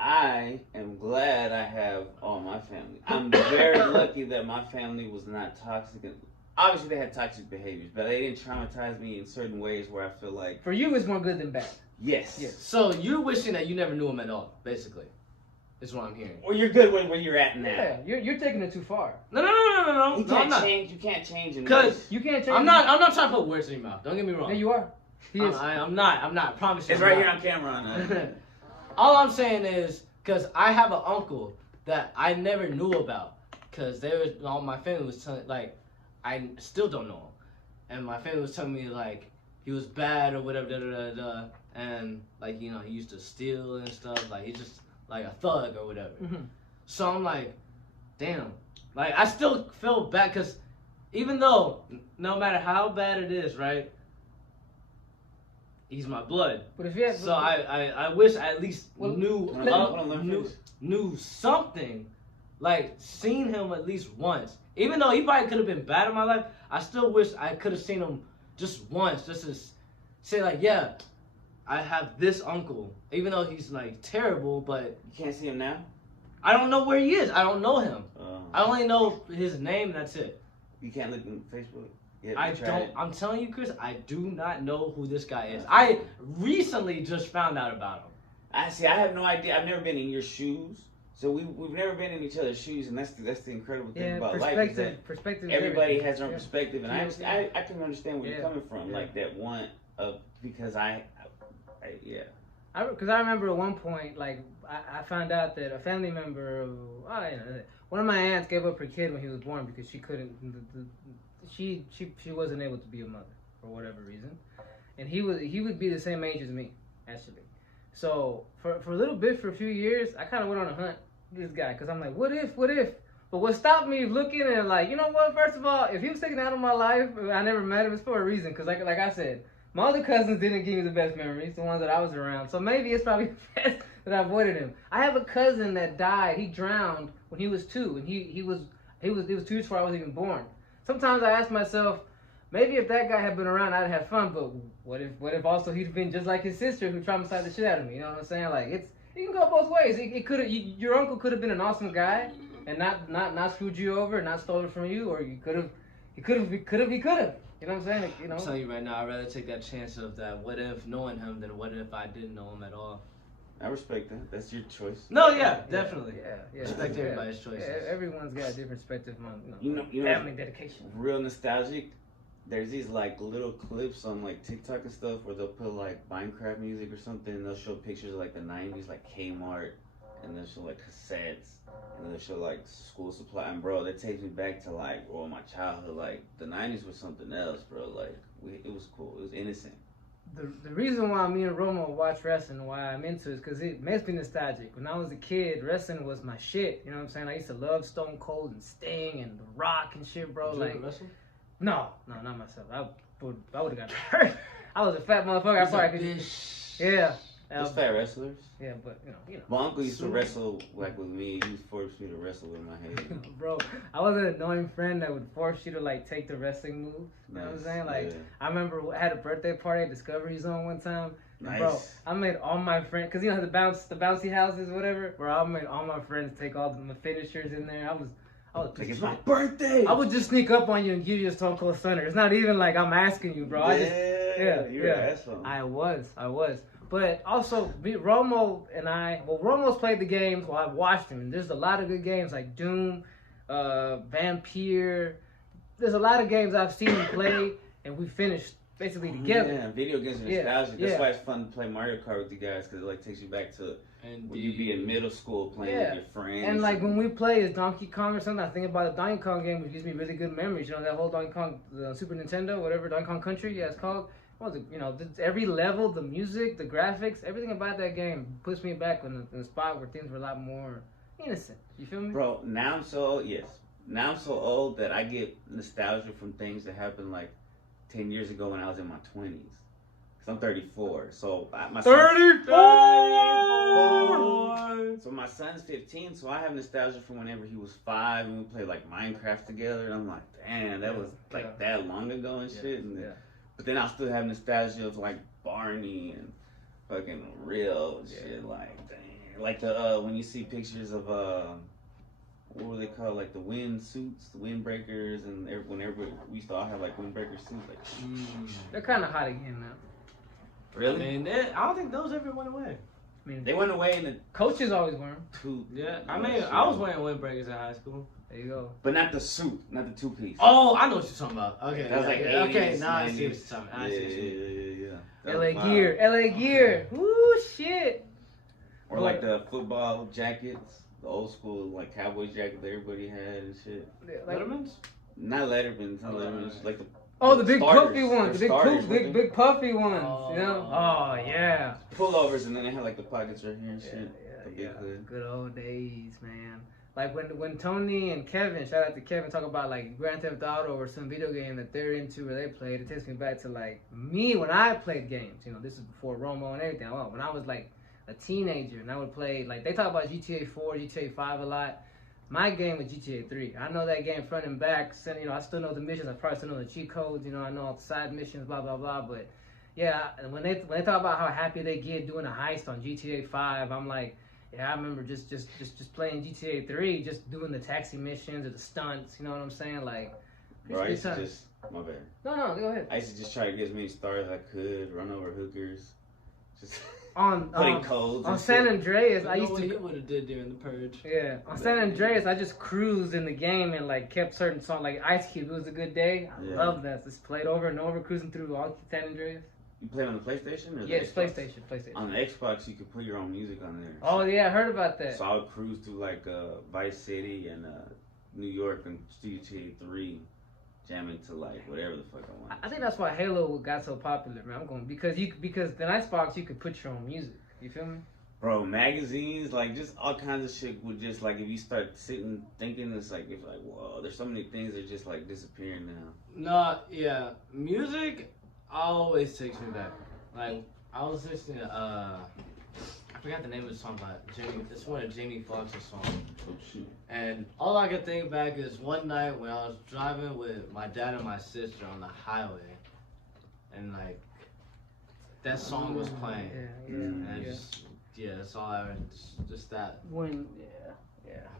I am glad I have all my family. I'm very lucky that my family was not toxic. Obviously, they had toxic behaviors, but they didn't traumatize me in certain ways where I feel like... For you, it's more good than bad. Yes. So you're wishing that you never knew him at all, basically. Is what I'm hearing. Or you're good where you're at now. Yeah, you're taking it too far. No. You can't change. You can't change. Because you can't change. I'm not trying to put words in your mouth. Don't get me wrong. Yeah, you are. He is. I'm not. I promise you. It's right here on camera. On All I'm saying is because I have an uncle that I never knew about because all my family was telling like. I still don't know him, and my family was telling me like he was bad or whatever, and like he used to steal and stuff. Like he's just like a thug or whatever. Mm-hmm. So I'm like, damn. Like I still feel bad because even though no matter how bad it is, right? He's my blood. But if you had, so I wish I at least knew something, like seen him at least once. Even though he probably could have been bad in my life, I still wish I could have seen him just once, just to say like, yeah, I have this uncle. Even though he's like terrible, but you can't see him now. I don't know where he is. I don't know him. I only know his name. And that's it. You can't look on Facebook. I don't. I'm telling you, Chris. I do not know who this guy is. I recently just found out about him. I have no idea. I've never been in your shoes. So we've never been in each other's shoes, and that's the incredible thing about life. Is that perspective. Everybody has their own perspective, and I can understand where you're coming from, like that one because Because I remember at one point, like I found out that a family member, one of my aunts gave up her kid when he was born because she couldn't, she wasn't able to be a mother for whatever reason, and he would be the same age as me actually. So for a little bit, for a few years, I kind of went on a hunt with this guy because I'm like, what if? But what stopped me looking and like, you know what? First of all, if he was taken out of my life, I never met him. It's for a reason. Because like I said, my other cousins didn't give me the best memories, the ones that I was around. So maybe it's probably best that I avoided him. I have a cousin that died. He drowned when he was 2, and he was 2 years before I was even born. Sometimes I ask myself, maybe if that guy had been around, I'd have fun. But what if also he'd been just like his sister who traumatized the shit out of me? You know what I'm saying? Like it can go both ways. Your uncle could have been an awesome guy and not screwed you over, not stolen from you, or he could have. You know what I'm saying? Like, I'm telling you right now, I'd rather take that chance of that what if knowing him than what if I didn't know him at all. I respect that. That's your choice. No, yeah, definitely. Yeah. Respect everybody's choices. Yeah, everyone's got a different perspective on family dedication. Real nostalgic. There's these like little clips on like TikTok and stuff where they'll put like Minecraft music or something, and they'll show pictures of like the 90s, like Kmart, and they'll show like cassettes, and they'll show like school supply. And bro, that takes me back to like my childhood. Like the 90s was something else, bro. Like it was cool. It was innocent. The reason why me and Romo watch wrestling, why I'm into it, is because it makes me nostalgic. When I was a kid, wrestling was my shit. You know what I'm saying? I used to love Stone Cold and Sting and The Rock and shit, bro. Did you ever wrestle? No, not myself. I would have got hurt. I was a fat motherfucker. I probably could. Yeah. Those fat wrestlers. Yeah, but you know. My uncle used to wrestle like with me. He used to force me to wrestle with my head. Bro, I was an annoying friend that would force you to like take the wrestling moves. You know what I'm saying? Like I remember I had a birthday party at Discovery Zone one time. Nice. Bro, I made all my friends, because you know the bouncy houses, whatever. Bro, I made all my friends take all the finishers in there. I was like, it's my birthday. I would just sneak up on you and give you a Stone Cold Stunner. It's not even like I'm asking you, bro. You're an asshole. I was. But also, Romo's played the games while I've watched him. And there's a lot of good games like Doom, Vampire. There's a lot of games I've seen him play, and we finished basically together. Yeah, video games are nostalgic. That's why it's fun to play Mario Kart with you guys, because it like takes you back to when you be in middle school playing with your friends. And like when we play a Donkey Kong or something, I think about the Donkey Kong game, which gives me really good memories. You know, that whole Donkey Kong, the Super Nintendo, whatever, Donkey Kong Country, it's called. What was it? You know, every level, the music, the graphics, everything about that game puts me back in the spot where things were a lot more innocent. You feel me? Bro, now I'm so old, now I'm so old that I get nostalgia from things that happened like 10 years ago when I was in my 20s. Cause I'm 34, so my 34! So my son's 15, so I have nostalgia from whenever he was 5 and we played like Minecraft together. And I'm like, damn, that was like that long ago and shit. And but then I still have nostalgia of like Barney and fucking Real and shit. Like, dang, like the when you see pictures of what were they called? Like the wind suits, the windbreakers, and whenever we used to all have like windbreaker suits. Like, they're kind of hot again now. Really? I mean, I don't think those ever went away. I mean, they went away in the coaches always wear them. Yeah, I mean, I was wearing windbreakers in high school. There you go. But not the suit, not the 2-piece. Oh, I know what you're talking about. Okay, that was like 80s, okay, now I 90s. see what you're talking about. Yeah. LA gear, LA gear. Woo, shit. Or like the football jackets, the old school like Cowboys jacket that everybody had and shit. Like, Letterman's? Not Letterman's, like the the big starters. puffy ones, They're starters, big puffy ones. You know? Oh yeah. Pullovers, and then they had like the pockets right here and shit. Good old days, man. Like when Toney and Kevin, shout out to Kevin, talk about like Grand Theft Auto or some video game that they're into or they played, it takes me back to like me when I played games. You know, this is before Romo and everything. Well, when I was like a teenager and I would play, like they talk about GTA 4, GTA 5 a lot. My game was GTA 3. I know that game front and back. You know, I still know the missions. I probably still know the cheat codes. You know, I know all the side missions, blah blah blah. But yeah, when they talk about how happy they get doing a heist on GTA 5, I'm like, yeah, I remember just playing GTA 3, just doing the taxi missions or the stunts. You know what I'm saying? Like, bro, I used to just my bad. No, go ahead. I used to just try to get as many stars as I could, run over hookers, just on putting codes on San Andreas. I used to. What would have did during the purge? Yeah, on San Andreas, I just cruised in the game and like kept certain songs like Ice Cube. It was a good day. I love that. Just played over and over, cruising through all San Andreas. You play on the PlayStation or yes, the Xbox? PlayStation. On the Xbox, you could put your own music on there. Oh yeah, I heard about that. So I would cruise through like Vice City and New York and GTA 3, jamming to like whatever the fuck I want. I think that's why Halo got so popular, man. I'm going because the Xbox you could put your own music. You feel me? Bro, magazines, like just all kinds of shit would just like if you start sitting thinking, it's like if like whoa, there's so many things that just like disappearing now. No, yeah, music always takes me back. Like I was listening to I forgot the name of the song, but it's one of Jamie Foxx's songs. Oh shoot. And all I can think back is one night when I was driving with my dad and my sister on the highway, and like that song was playing. That's all I just that. I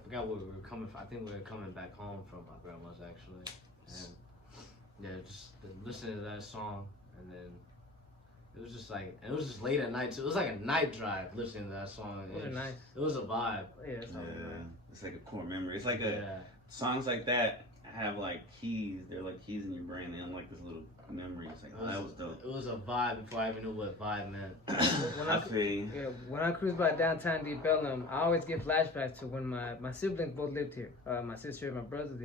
forgot where we were coming from. I think we were coming back home from my grandma's actually, and just listening to that song, and then it was just like it was just late at night. So it was like a night drive listening to that song. Nice. It was a vibe. It's like a core memory. It's like songs like that have like keys. They're like keys in your brain. They unlock this little memory. It's like, that was dope. It was a vibe before I even knew what vibe meant. When I cruise by downtown Deep Ellum, I always get flashbacks to when my siblings both lived here. My sister and my brother,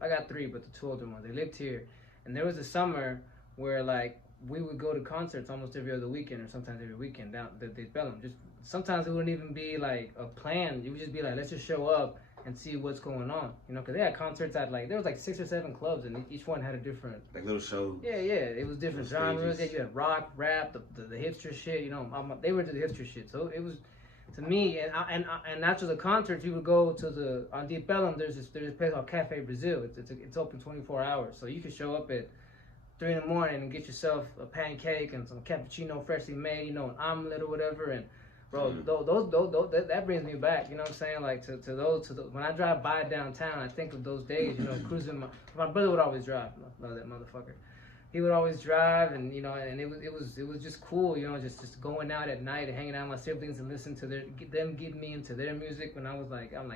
I got 3, but the 2 older ones, they lived here. And there was a summer where like we would go to concerts almost every other weekend or sometimes every weekend down at Deep Ellum. Just sometimes it wouldn't even be like a plan. It would just be like, let's just show up and see what's going on, you know, because they had concerts at like, there was like 6 or 7 clubs and each one had a different, like little shows. Yeah, it was different genres. Yeah, you had rock, rap, the hipster shit, you know, they were to the hipster shit. So it was, to me, and after the concerts, you would go to on Deep Ellum, there's this place called Cafe Brazil. It's open 24 hours, so you could show up at 3 in the morning and get yourself a pancake and some cappuccino freshly made, you know, an omelet or whatever, and bro, those that brings me back, you know what I'm saying? Like to those when I drive by downtown, I think of those days, you know, cruising. My brother would always drive. Love that motherfucker. He would always drive, and you know, and it was just cool, you know, just going out at night and hanging out with my siblings and listening to them get me into their music. When I was like, I'm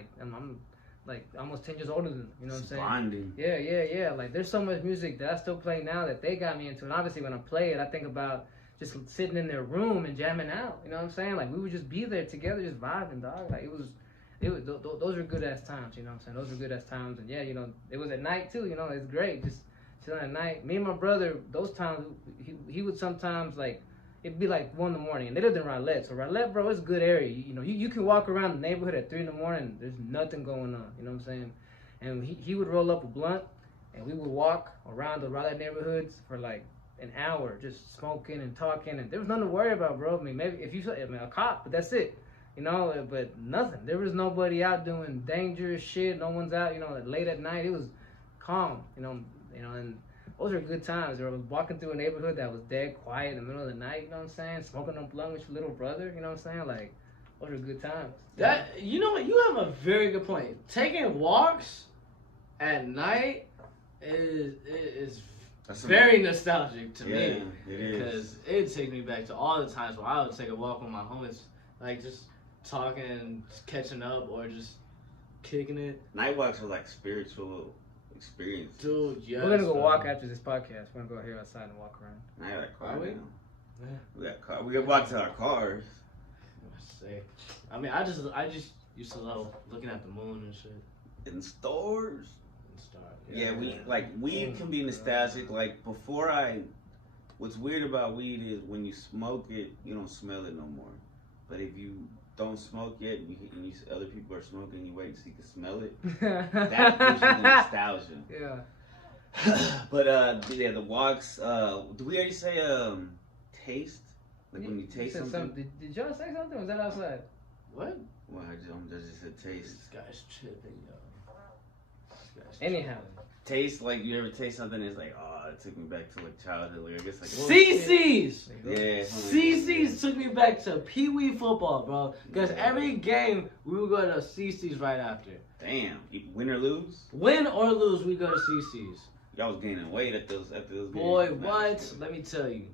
like almost 10 years older than them. You know what I'm saying? Bonding. Yeah. Like there's so much music that I still play now that they got me into. And obviously when I play it, I think about just sitting in their room and jamming out. You know what I'm saying? Like we would just be there together, just vibing, dog. Like it was those are good ass times. You know what I'm saying? Those are good ass times. And yeah, you know, it was at night too. You know, it's great just chilling at night. Me and my brother, those times he would sometimes like. It'd be like 1 in the morning, and they lived in Rowlett. So Rowlett, bro, it's a good area. You know, you can walk around the neighborhood at 3 in the morning. There's nothing going on. You know what I'm saying? And he would roll up a blunt, and we would walk around the Rowlett neighborhoods for like an hour, just smoking and talking. And there was nothing to worry about, bro. I mean, maybe if a cop, but that's it. You know, but nothing. There was nobody out doing dangerous shit. No one's out. You know, late at night. It was calm. You know, and. Those are good times. I was walking through a neighborhood that was dead quiet in the middle of the night, you know what I'm saying? Smoking a blunt with your little brother, you know what I'm saying? Like, those are good times. That, you know what? You have a very good point. Taking walks at night is very nostalgic to me. It because is. it takes me back to all the times where I would take a walk with my homies, like just talking and just catching up or just kicking it. Night walks are like spiritual experience. Dude, yes. We're gonna go walk after this podcast. We're gonna go here outside and walk around. I got a car Are we? now. Yeah. We got car. We can walk to our cars. Sick. I mean, I just used to love looking at the moon and shit. In stores. And stuff. Yeah, weed can be nostalgic. Like what's weird about weed is when you smoke it, you don't smell it no more. But if you don't smoke yet, and you see other people are smoking, you wait so you can smell it. That gives you the nostalgia. Yeah. But the walks. Do we already say taste? Like when you taste said something. Did y'all say something? Was that outside? What? Well, I just said taste. This guy's tripping, yo. Anyhow. Taste, like you ever taste something and it's like, oh, it took me back to like childhood. Like I guess like CC's! Yeah. CC's took me back to Pee Wee football, bro. Because every game, we would go to CC's right after. Damn. Win or lose? Win or lose, we go to CC's. Y'all was gaining weight at those games. Boy, what? Let me tell you.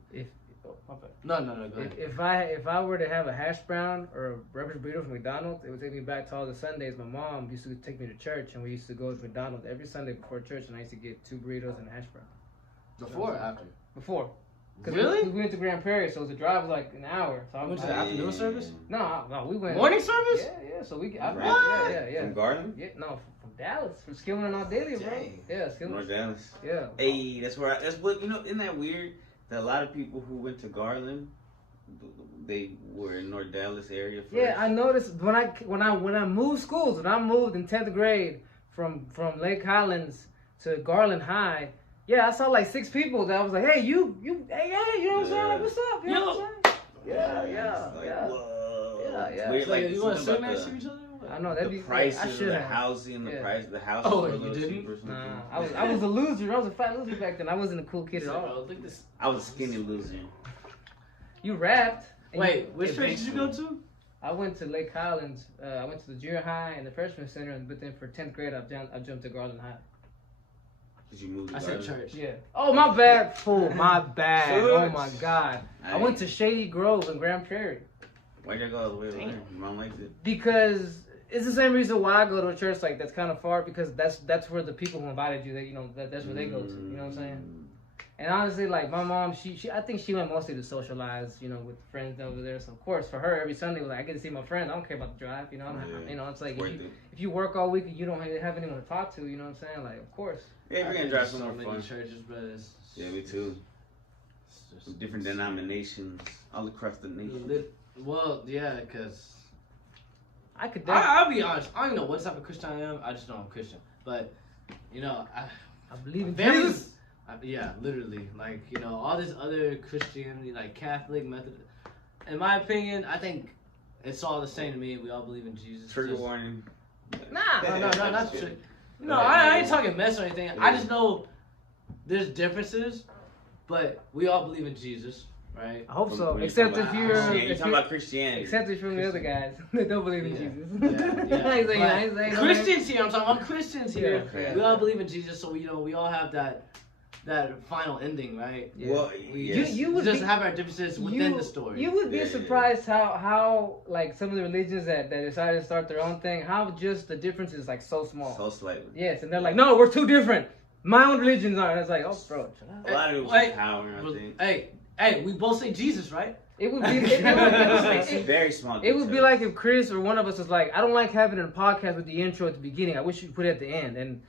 No, go ahead. If I were to have a hash brown or a breakfast burrito from McDonald's, it would take me back to all the Sundays. My mom used to take me to church, and we used to go to McDonald's every Sunday before church, and I used to get 2 burritos and a hash brown. Before or after? Before. Really? We went to Grand Prairie, so the drive was like an hour. So I went to the afternoon service? No, we went. Morning service? Yeah. So we. What? Yeah. From Garden? Yeah, no, from Dallas, from Skillman and Ardelia, bro. Dang. Yeah, Skillman. North Dallas. Yeah. Hey, that's what you know. Isn't that weird? That a lot of people who went to Garland, they were in North Dallas area first. Yeah, I noticed when I moved schools. When I moved in 10th grade from Lake Highlands to Garland High. Yeah, I saw like 6 people that I was like, hey, you know what I'm saying? Like, what's up? You know what I'm saying? Yeah. Whoa. Yeah. Weird, So like, you want to sit something next about to each other? I know that'd the be. prices I of should the have. housing, the price of the house. Oh, were a you little didn't? cheaper or something. Nah, I was a loser. I was a fat loser back then. I wasn't a cool kid at all. Look at this. I was a skinny loser. You rapped. and Wait, you- which church did you go to? I went to Lake Highlands. I went to the junior high and the freshman center, but then for 10th grade, I jumped to Garland High. Did you move to I said Garland? church. Yeah. Oh, my bad. Fool. My bad. Church. Oh my God. I went to Shady Grove in Grand Prairie Why'd y'all go all the way over there? Your mom liked it. because it's the same reason why I go to a church like that's kind of far, because that's where the people who invited you, that's where they go to. You know what I'm saying? And honestly, like my mom, she I think she went mostly to socialize, with friends over there. So of course, for her, every Sunday was like I get to see my friends. I don't care about the drive, It's like if you work all week and you don't have anyone to talk to, you know what I'm saying? Like of course. Yeah, we're gonna drive some so more many fun. churches, but it's Yeah, me too. From different denominations all across the nation. Well, yeah, because I could. I'll be honest. I don't even know what type of Christian I am. I just know I'm Christian. But I believe in families. Jesus. Yeah, literally. Like, all this other Christianity, like Catholic, Methodist. In my opinion, I think it's all the same to me. We all believe in Jesus. Trigger warning. No, not true. No, I ain't talking mess or anything. I just know there's differences, but we all believe in Jesus, right? I hope so. When Except talking if about you're Christianity, you're talking about Christianity. except if you're the other guys that don't believe in Yeah. Jesus. Yeah. I ain't saying- I ain't saying no Christians here. I'm talking about Christians here. Yeah. We all believe in Jesus, so we all have that that final ending, right? Yeah. Well, yes. You would just be- have our differences within the story. You would be Yeah. surprised how like some of the religions that decided to start their own thing, how just the difference is like so small. So slightly. Yes, and they're like, no, we're too different. My own religions are. And it's like, oh, bro, chill out. A lot of it was Hey, power, I think. Hey, we both say Jesus, right? It would be. It's very small. It would be details. like if Chris or one of us was like, I don't like having a podcast with the intro at the beginning. I wish you put it at the end. And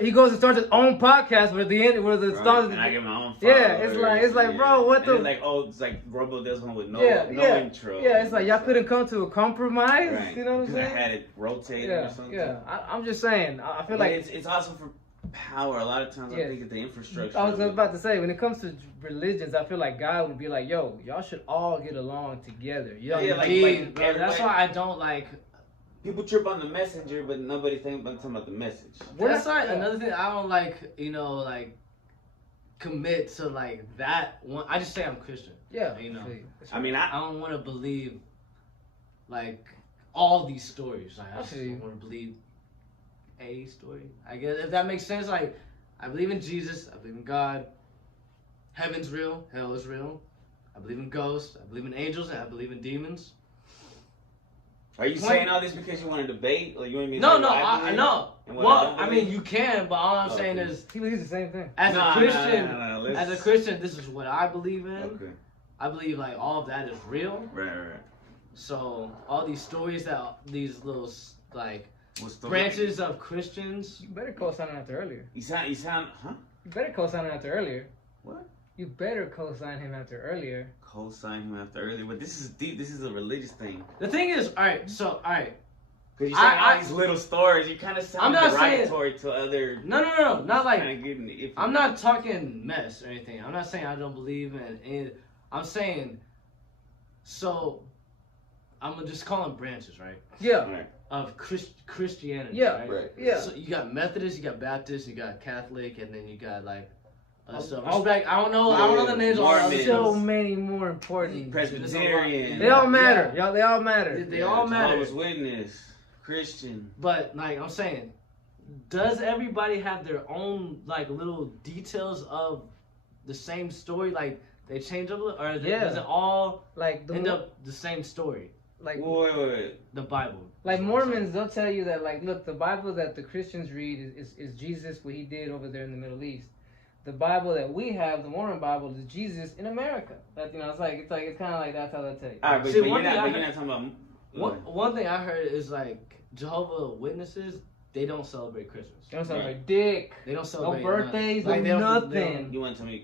he goes and starts his own podcast, but at the end, where the stars. And I get my own. Yeah, it's like, bro, what the? And like, it's like Robo does one with no intro. Yeah, it's like y'all couldn't come to a compromise. Right. You know what I'm saying? I had it rotated Yeah, or something. yeah. I'm just saying. I feel But like it's also for power. A lot of times Yeah. I think of the infrastructure. I was about to say, when it comes to religions, I feel like God would be like, yo, y'all should all get along together. Yeah, like Bro, that's everybody- why I don't like. People trip on the messenger, but nobody think about talking about the message. That's like another thing I don't like. Like commit to like that one. I just say I'm Christian. Yeah. You know. I mean, I don't want to believe like all these stories. Like, I just feel you. want to believe a story. I guess if that makes sense. Like I believe in Jesus. I believe in God. Heaven's real. Hell is real. I believe in ghosts. I believe in angels. And I believe in demons. Are you saying all this because you want to debate, or you want me to? No, say no, what I I believe know. and what Well, don't I mean, believe? you can, but all I'm saying Okay. is, He believes the same thing. as No, a Christian, no, let's- as a Christian, this is what I believe in. Okay. I believe like all of that is real. Right. So all these stories that these little like What's the branches of Christians. You better co-sign him after earlier. You sound, huh? You better co-sign him after earlier. What? You better co-sign him after earlier. Co-sign him after earlier, but this is deep. This is a religious thing. The thing is, all right. Because you're saying I- all these little stories, you kind of sound I'm not saying- derogatory to other. No, not like. Kinda getting iffy. I'm not talking mess or anything. I'm not saying I don't believe in it. I'm saying, so I'm gonna just call them branches, right? Yeah. Right. Of Christianity. Yeah. Right? Right. Yeah. So you got Methodist, you got Baptist, you got Catholic, and then you got like. So I'll- respect. I don't know the names of all the Mormon. So many more important. Presbyterian. They all matter. Yeah. Y'all, they all matter. They all matter. Jehovah's Witness, Christian. But like I'm saying, does everybody have their own like little details of the same story? Like they change up, or does it all Like end up the same story? like Wait. The Bible. like Mormons, they'll tell you that like, look, the Bible that the Christians read is Jesus, what he did over there in the Middle East. The Bible that we have, the Mormon Bible, is Jesus in America. That it's kind of like that's how they tell you. All right, but, See, but one you're thing I not heard- talking about. One thing I heard is like Jehovah Witnesses, they don't celebrate Christmas. They don't celebrate dick. They don't No celebrate birthdays, nothing. no They don't- nothing. You want to tell me?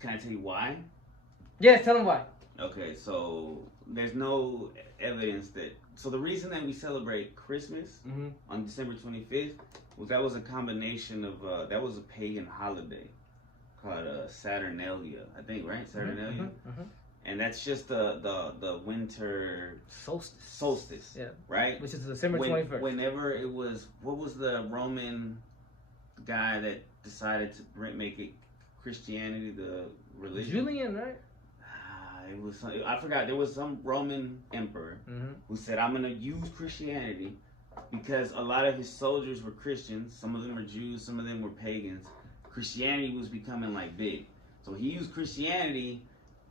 Can I tell you why? Yes, tell them why. Okay, so there's no evidence that. So the reason that we celebrate Christmas Mhm. on December 25th was a combination of that was a pagan holiday called Saturnalia, I think, right? Saturnalia, and that's just the winter solstice, Yeah. right? Which is December 21st. Whenever it was, what was the Roman guy that decided to make it Christianity the religion? Julian, right? It was I forgot. There was some Roman emperor who said, "I'm gonna use Christianity because a lot of his soldiers were Christians. Some of them were Jews. Some of them were pagans. Christianity was becoming like big, so he used Christianity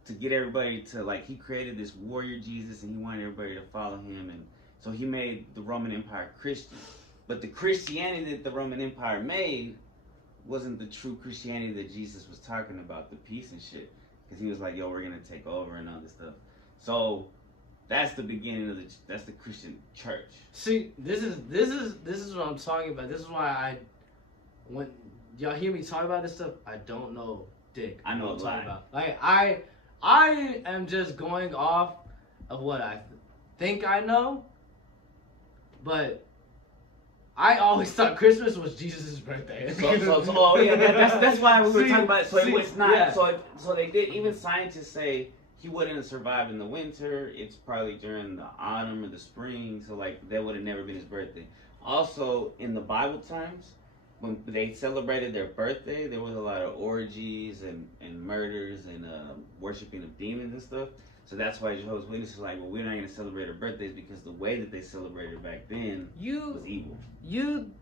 to get everybody to like. He created this warrior Jesus, and he wanted everybody to follow him, and so he made the Roman Empire Christian. But the Christianity that the Roman Empire made wasn't the true Christianity that Jesus was talking about, the peace and shit." Because he was like, "Yo, we're gonna take over and all this stuff." So that's the beginning of that's the Christian church. See, this is what I'm talking about. This is why when y'all hear me talk about this stuff, I don't know dick. I know what a I'm talking lot. about. Like I am just going off of what I think I know, but I always thought Christmas was Jesus' birthday. That's why we were See, talking about it. So see, it's not. yeah. So they did. Even scientists say he wouldn't have survived in the winter. It's probably during the autumn or the spring. So like that would have never been his birthday. Also, in the Bible times, when they celebrated their birthday, there was a lot of orgies and murders and worshiping of demons and stuff. So that's why Jehovah's Witnesses are like, well, we're not going to celebrate our birthdays because the way that they celebrated back then was evil.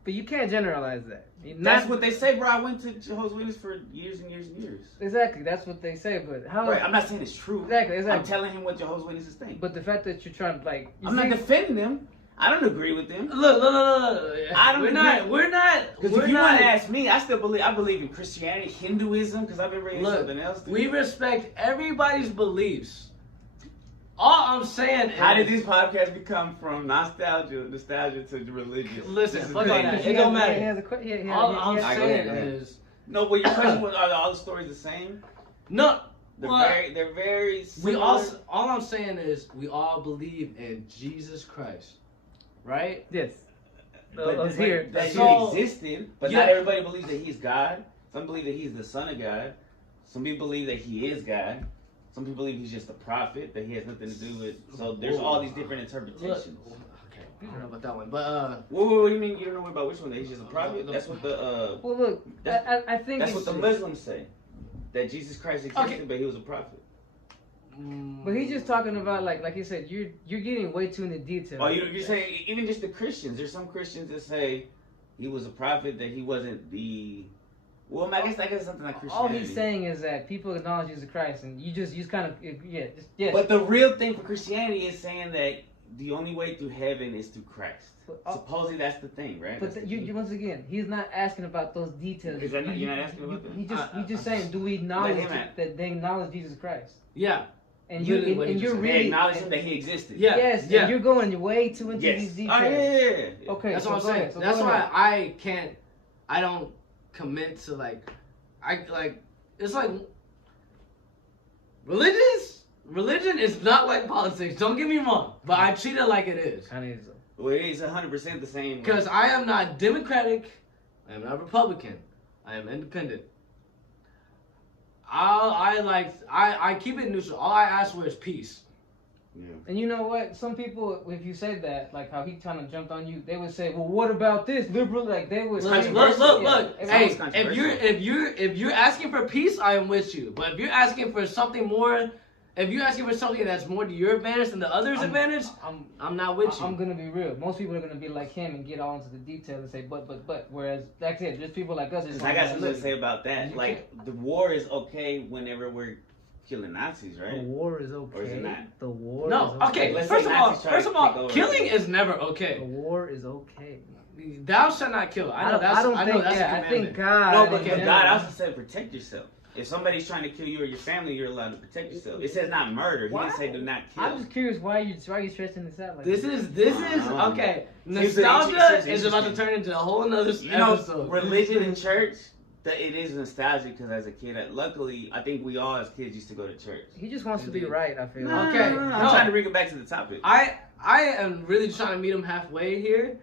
But you can't generalize that. That's what they say, bro. I went to Jehovah's Witnesses for years and years and years. Exactly, that's what they say. But how? Right, I'm not saying it's true. Exactly. I'm telling him what Jehovah's Witnesses think. But the fact that you're trying to I'm not defending them. I don't agree with them. Look. I don't agree. We're not. Because if you want to ask me, I believe in Christianity, Hinduism, because I've been reading something else. We respect everybody's beliefs. All I'm saying is... How did these podcasts become from nostalgia to religious? Listen, fuck all that. It don't matter. All I'm saying is... No, but your question was, are all the stories the same? No. They're very similar. All I'm saying is we all believe in Jesus Christ. Right? Yes. But here. That he existed, but not everybody believes that he's God. Some believe that he's the Son of God. Some people believe that he is God. Some people believe he's just a prophet, that he has nothing to do with. So there's all these different interpretations. Okay, I don't know about that one, but what do you mean you don't know about which one? That he's just a prophet? That's what the Well, look, I think that's what the Muslims say. That Jesus Christ existed, but he was a prophet. But he's just talking about like you said, you're getting way too into detail. Oh, you're saying even just the Christians. There's some Christians that say he was a prophet, that he wasn't the. Well, I guess something like Christianity. All he's saying is that people acknowledge Jesus Christ, and you just kind of yeah. But the real thing for Christianity is saying that the only way through heaven is through Christ. Supposedly that's the thing, right? But you once again, he's not asking about those details. You're not asking about that? He's just saying, do we acknowledge that they acknowledge Jesus Christ? Yeah. And you're really they acknowledge him that he existed. Yeah. Yes. Yeah. And you're going way too into these details. Oh, yeah. Okay. That's what I'm saying. So that's why I don't commit to it's like religion is not like politics, don't get me wrong, but I treat it like it is. Well, it is 100% the same. Because I am not Democratic, I am not Republican, I am independent. I keep it neutral. All I ask for is peace. Yeah. And you know what? Some people, if you say that, like how he kind of jumped on you, they would say, "Well, what about this liberal?" Like they would. Look. Hey, if you're asking for peace, I am with you. But if you're asking for something more, if you're asking for something that's more to your advantage than the other's advantage, I'm not with you. I'm gonna be real. Most people are gonna be like him and get all into the details and say, but. Whereas that's it. Just people like us. I got something to say about that. Like the war is okay whenever we're killing Nazis, right? The war is okay. Or is it not? The war. No. Is okay. First of all, killing is never okay. The war is okay. Thou shalt not kill. I know that's a commandment. I think God. No, but God also said protect yourself. If somebody's trying to kill you or your family, you're allowed to protect yourself. It says not murder. He didn't say do not kill. I'm just curious why you stretching this out like this is okay. Nostalgia is about to turn into a whole nother episode. Religion and church. It is nostalgic because as a kid, luckily, I think we all as kids used to go to church. He just wants to be right, I feel. Okay, I'm trying to bring it back to the topic. I am really trying to meet him halfway here,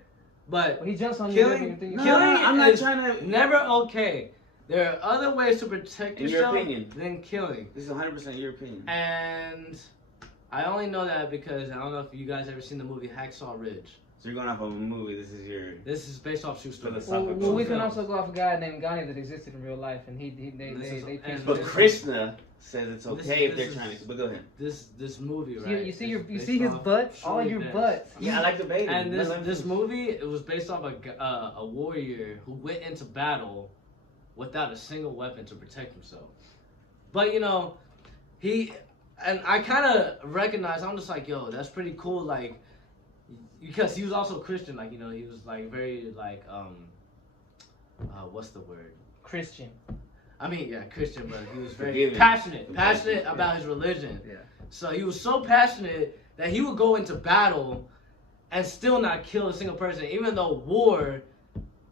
but he jumps on killing I'm not trying to. Never okay. There are other ways to protect yourself than killing. This is 100% your opinion. And I only know that because I don't know if you guys ever seen the movie Hacksaw Ridge. So you're going off of a movie. This is based off true story. Well, we can also go off a guy named Ghani that existed in real life, and But Krishna says it's okay if they're trying to. But go ahead. This movie, right? You see his butt, all your butts. Yeah, I like the baby. And this movie, it was based off a warrior who went into battle without a single weapon to protect himself. But I kind of recognize. I'm just like, yo, that's pretty cool. Like. Because he was also Christian, he was very what's the word? Christian. I mean, yeah, Christian, but he was very passionate about his religion. Yeah. So he was so passionate that he would go into battle and still not kill a single person, even though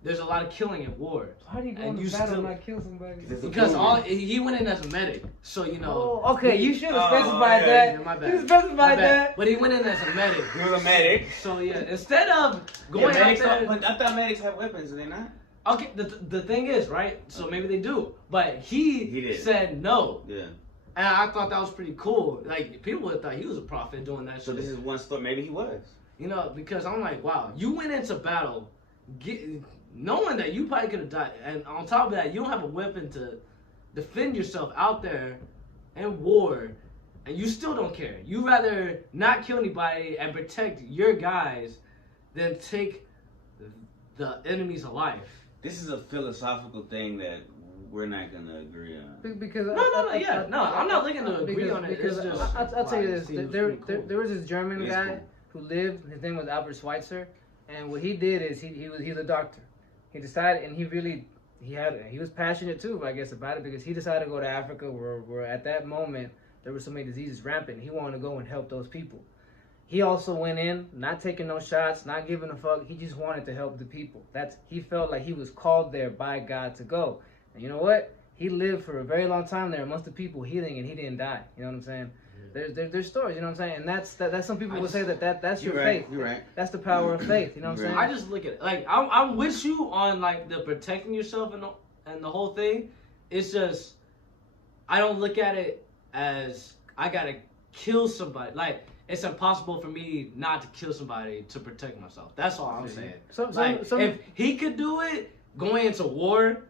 there's a lot of killing in war. How do you go into battle and not kill somebody? Because he went in as a medic, so Oh, okay, you should have specified that. Yeah, my bad. You specified that. But he went in as a medic. He was a medic. So yeah, instead of going out there, but I thought medics have weapons, do they not? Okay, the thing is, right? So maybe they do, but he said no. Yeah. And I thought that was pretty cool. Like people would have thought he was a prophet doing that. So shit. this is one story. Maybe he was. Because I'm like, wow, you went into battle, knowing that you probably could have died, and on top of that, you don't have a weapon to defend yourself out there in war, and you still don't care. You rather not kill anybody and protect your guys than take the enemy's life. This is a philosophical thing that we're not gonna agree on. Because I'm not looking to agree on it. Because It's just I'll tell you this: there was this German It's guy cool. who lived. His name was Albert Schweitzer, and what he did is he's a doctor. He decided, and he was passionate too, I guess, about it, because he decided to go to Africa, where at that moment there were so many diseases rampant. He wanted to go and help those people. He also went in, not taking no shots, not giving a fuck. He just wanted to help the people. He felt like he was called there by God to go. And you know what? He lived for a very long time there amongst the people, healing, and he didn't die. You know what I'm saying? There's stories. You know what I'm saying? And that's some people will say that's your faith. You're right. That's the power of faith. You know what I'm saying? I just look at it like I'm with you on like the protecting yourself and the whole thing. It's just I don't look at it as I gotta kill somebody. Like it's impossible for me not to kill somebody to protect myself. That's all I'm saying. If he could do it going into war,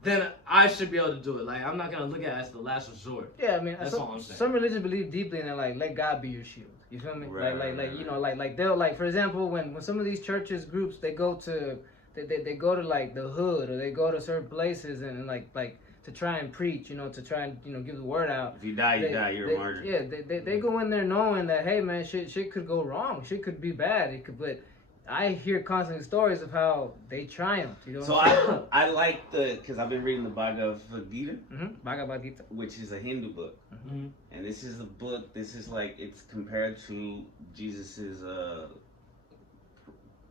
then I should be able to do it. Like I'm not gonna look at it as the last resort. Yeah, I mean, that's all I'm saying. Some religions believe deeply in it, like let God be your shield. You feel me? Right, You know, like they'll like, for example, when some of these churches groups they go to like the hood, or they go to certain places and like to try and preach, you know, to try and give the word out. If you die, you die. You're a martyr. Yeah, they go in there knowing that, hey man, shit could go wrong, shit could be bad. But I hear constant stories of how they triumphed. You know. So I like because I've been reading the Bhagavad Gita, Bhagavad Gita, which is a Hindu book, and this is a book. This is like it's compared to Jesus's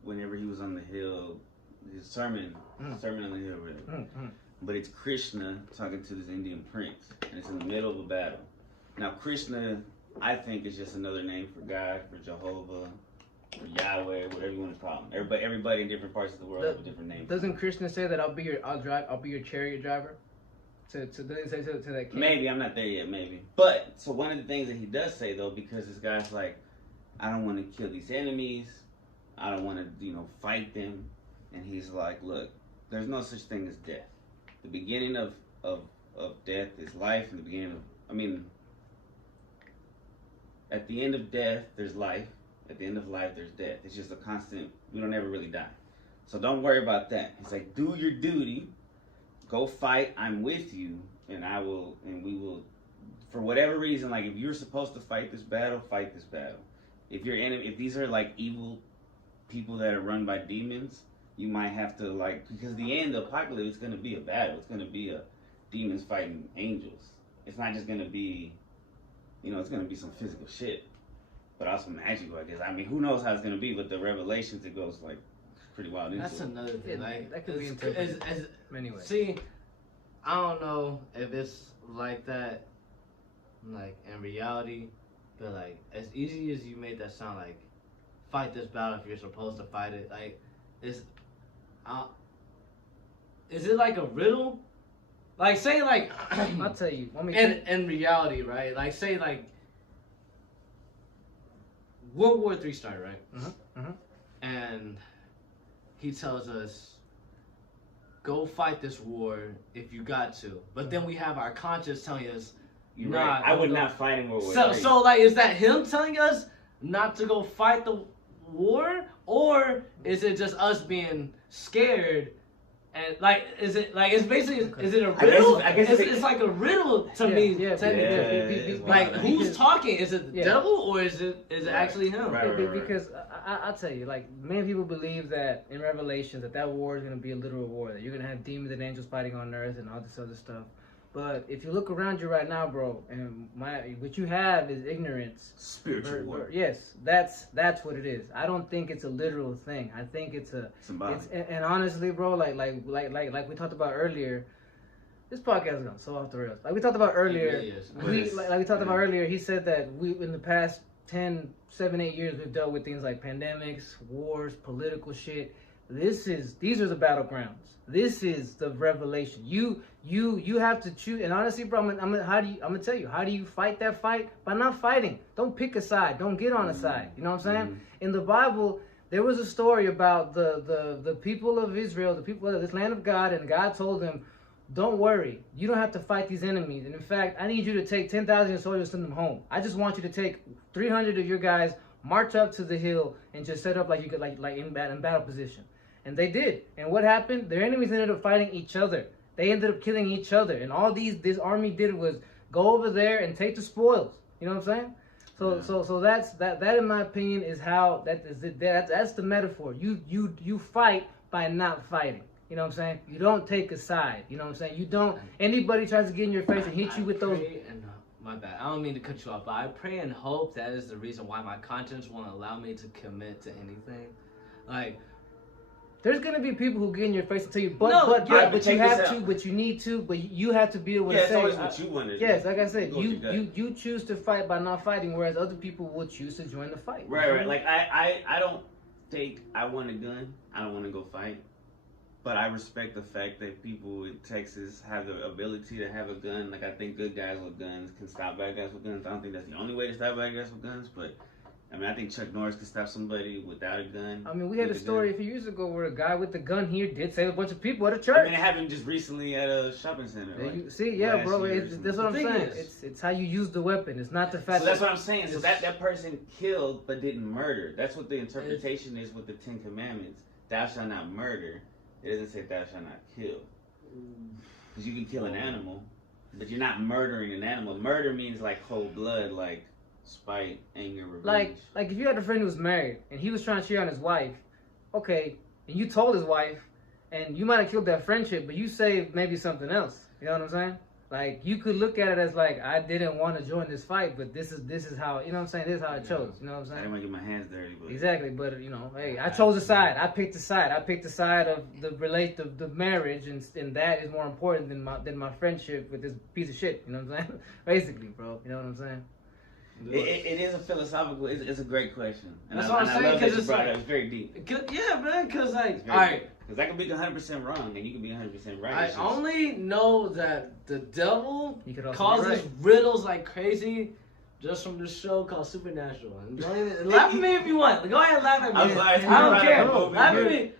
whenever he was on the hill, his sermon on the hill, really. But it's Krishna talking to this Indian prince, and it's in the middle of a battle. Now Krishna, I think, is just another name for God, for Jehovah, for Yahweh, whatever you want to call him. Everybody in different parts of the world have a different name. Doesn't Krishna say that I'll be your chariot driver? To that king? Maybe I'm not there yet. Maybe. But so one of the things that he does say though, because this guy's like, I don't want to kill these enemies. I don't want to fight them. And he's like, look, there's no such thing as death. The beginning of death is life, and at the end of death, there's life. At the end of life, there's death. It's just a constant, we don't ever really die. So don't worry about that. He's like, do your duty, go fight, I'm with you, and we will, for whatever reason, like if you're supposed to fight this battle, fight this battle. If these are like evil people that are run by demons, you might have to because the end of the apocalypse is going to be a battle. It's going to be demons fighting angels. It's not just going to be, it's going to be some physical shit, but also magical, I guess. I mean, who knows how it's going to be, but the revelations, it goes pretty wild into. That's another thing. That could be interpreted many ways. See, I don't know if it's like that, in reality, but as easy as you made that sound, fight this battle if you're supposed to fight it, is it like a riddle? Say I'll tell you. In reality, right? Say World War III started, right? And he tells us, go fight this war if you got to. But then we have our conscience telling us, You're right. I would not fight in World War III. So is that him telling us not to go fight the war, or is it just us being scared? And is it it's basically is it a riddle? I guess it's like a riddle to me. Yeah, technically. Who's talking? Is it the devil, or is it actually him? Right. Because I'll tell you, many people believe that in Revelation that war is going to be a literal war, that you're going to have demons and angels fighting on earth and all this other stuff. But if you look around you right now, bro, and what you have is ignorance. Spiritual war. Yes, that's what it is. I don't think it's a literal thing. I think it's symbolic. And honestly, bro, like we talked about earlier, this podcast is gone so off the rails. Like we talked about earlier, he said that we in the past 7, 8 years we've dealt with things like pandemics, wars, political shit. These are the battlegrounds. This is the revelation. You have to choose. And honestly, bro, I'm gonna tell you, how do you fight that fight? By not fighting. Don't pick a side. Don't get on a side. You know what I'm saying? In the Bible, there was a story about the people of Israel, the people of this land of God, and God told them, don't worry. You don't have to fight these enemies. And in fact, I need you to take 10,000 soldiers and send them home. I just want you to take 300 of your guys, march up to the hill, and just set up like you could, like in battle position. And they did. And what happened? Their enemies ended up fighting each other. They ended up killing each other. And all this army did was go over there and take the spoils. You know what I'm saying? So that in my opinion is how that's the metaphor. You fight by not fighting. You know what I'm saying? You don't take a side. You know what I'm saying? You don't. Anybody tries to get in your face and hit you with those. My bad. I don't mean to cut you off, but I pray and hope that is the reason why my conscience won't allow me to commit to anything. Like, there's gonna be people who get in your face and tell you, but you have to, but you need to, but you have to be able to say. It's always what you want to do. Yes, like I said, you choose to fight by not fighting, whereas other people will choose to join the fight. Right. Like I don't think I want a gun. I don't want to go fight. But I respect the fact that people in Texas have the ability to have a gun. Like, I think good guys with guns can stop bad guys with guns. I don't think that's the only way to stop bad guys with guns, but I mean, I think Chuck Norris could stop somebody without a gun. I mean, we had a story a few years ago where a guy with the gun here did save a bunch of people at a church. I mean, it happened just recently at a shopping center. Like, bro, that's what I'm saying. It's how you use the weapon. It's not the fact. So that's what I'm saying. So that person killed but didn't murder. That's what the interpretation is with the 10 Commandments. Thou shalt not murder. It doesn't say thou shalt not kill. Because you can kill an animal, but you're not murdering an animal. Murder means like cold blood, like spite, anger, revenge. Like if you had a friend who was married and he was trying to cheat on his wife, okay, and you told his wife, and you might have killed that friendship, but you saved maybe something else. You know what I'm saying? Like, you could look at it as like, I didn't want to join this fight, but this is how, you know what I'm saying? This is how I chose. You know what I'm saying? I didn't want to get my hands dirty. But exactly, but you know, hey, I chose a side. I picked a side. I picked the side of the marriage, and that is more important than my friendship with this piece of shit. You know what I'm saying? Basically, bro. You know what I'm saying? It is a philosophical. It's a great question. And that's what I'm saying. Because it's very deep. Yeah, man. Because like, all right. Because that can be 100% wrong, and you can be 100% right. I only know that the devil causes right. riddles like crazy just from this show called Supernatural. And laugh at me if you want. Go ahead and laugh at me. I don't care.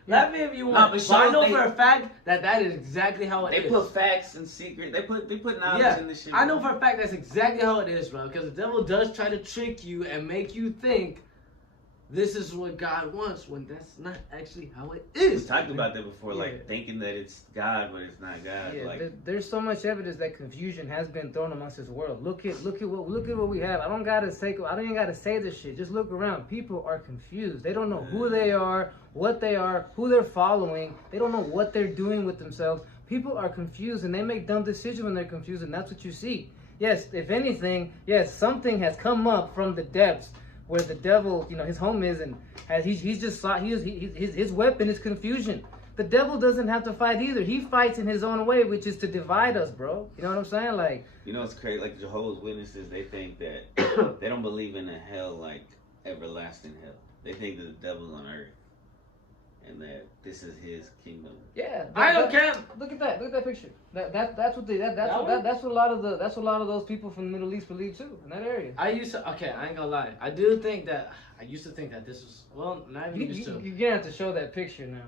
Laugh at me if you want. But I know for a fact that is exactly how it is. They put facts in secret. They put knowledge in this shit. I know for a fact that's exactly how it is, bro. Because the devil does try to trick you and make you think this is what God wants when that's not actually how it is. We talked about that before, like thinking that it's God, but it's not God. Yeah, like there's so much evidence that confusion has been thrown amongst this world. Look at what we have. I don't even gotta say this shit. Just look around. People are confused. They don't know who they are, what they are, who they're following. They don't know what they're doing with themselves. People are confused and they make dumb decisions when they're confused, and that's what you see. Yes, if anything, yes, something has come up from the depths where the devil, you know, his home is, and his weapon is confusion. The devil doesn't have to fight either. He fights in his own way, which is to divide us, bro. You know what I'm saying? Like, you know, it's crazy. Like Jehovah's Witnesses, they think that they don't believe in a hell like everlasting hell. They think that the devil's on earth, and that this is his kingdom. Yeah, I don't care. Look at that picture. That's what a lot of those people from the Middle East believe too, in that area. I ain't gonna lie. I used to think that this was, well, not even used to. You're gonna have to show that picture now.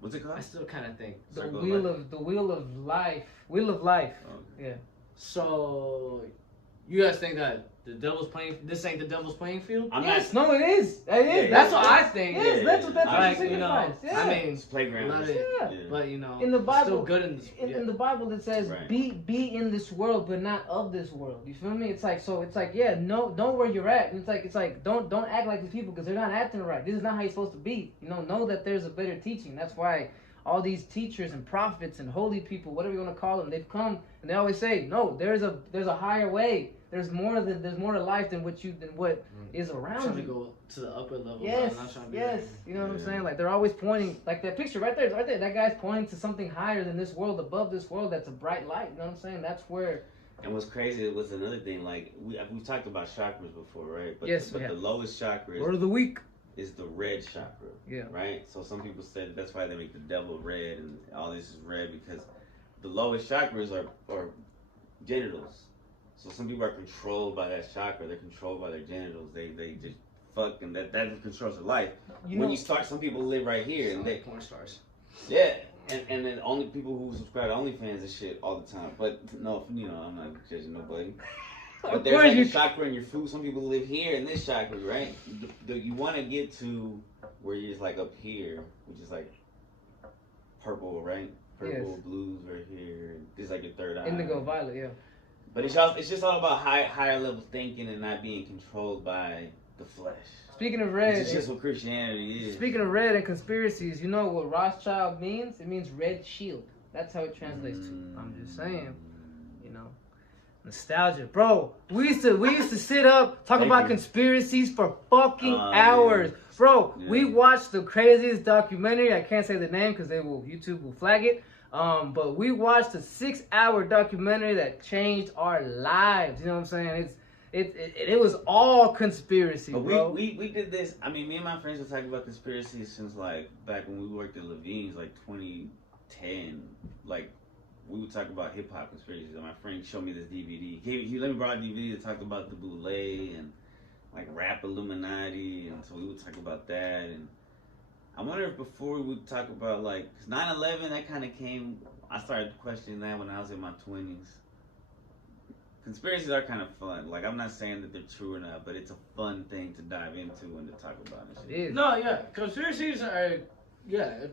What's it called? I still kind of think the wheel of life. Okay. Yeah. So, you guys think that the devil's playing? This ain't the devil's playing field? Yes, no, it is. It is. That's what I think. Yes, that's what that like, signifies. You know, yeah. I mean, it's playground. But you know, in the Bible, still good in this. In the Bible, it says, "Be in this world, but not of this world." You feel me? It's like no, know where you're at. And it's like don't act like these people because they're not acting right. This is not how you're supposed to be. You know that there's a better teaching. That's why all these teachers and prophets and holy people, whatever you want to call them, they've come and they always say, no, there's a higher way. There's more to life than what is around you. I'm trying to go to the upper level. Yes, I'm not trying to be you know what I'm saying? Like, they're always pointing, like that picture right there. That guy's pointing to something higher than this world, above this world. That's a bright light. You know what I'm saying? That's where. And what's crazy was another thing. Like we talked about chakras before, right? But yes, but the lowest chakra word of the week is the red chakra. Yeah. Right. So some people said that's why they make the devil red and all this is red because the lowest chakras are genitals. So some people are controlled by that chakra. They're controlled by their genitals. They just fuck, and that controls their life. When you start, some people live right here, and they porn stars. Yeah, and then only people who subscribe to OnlyFans and shit all the time. But no, I'm not judging nobody. But there's like a chakra in your food. Some people live here in this chakra, right? You want to get to where you're just like up here, which is like purple, right? Purple, blues right here. This is like your third eye. Indigo, violet, yeah. But it's just all about higher level thinking and not being controlled by the flesh. Speaking of red, it's just what Christianity is. Speaking of red and conspiracies, you know what Rothschild means? It means red shield. That's how it translates to. I'm just saying, you know, nostalgia, bro. We used to sit up talk about conspiracies for fucking hours, bro. Yeah. We watched the craziest documentary. I can't say the name because YouTube will flag it. But we watched a 6-hour documentary that changed our lives. You know what I'm saying? It was all conspiracy, but bro. We did this. I mean, me and my friends were talking about conspiracies since like back when we worked at Levine's, like 2010. Like we would talk about hip hop conspiracies. And my friend showed me this DVD. He let me borrow a DVD to talk about the boule and like rap Illuminati, and so we would talk about that. And I wonder if before we would talk about like 9/11, that kind of came. I started questioning that when I was in my 20s. Conspiracies are kind of fun. Like, I'm not saying that they're true or not, but it's a fun thing to dive into and to talk about and shit. It is. No, yeah. Conspiracies are,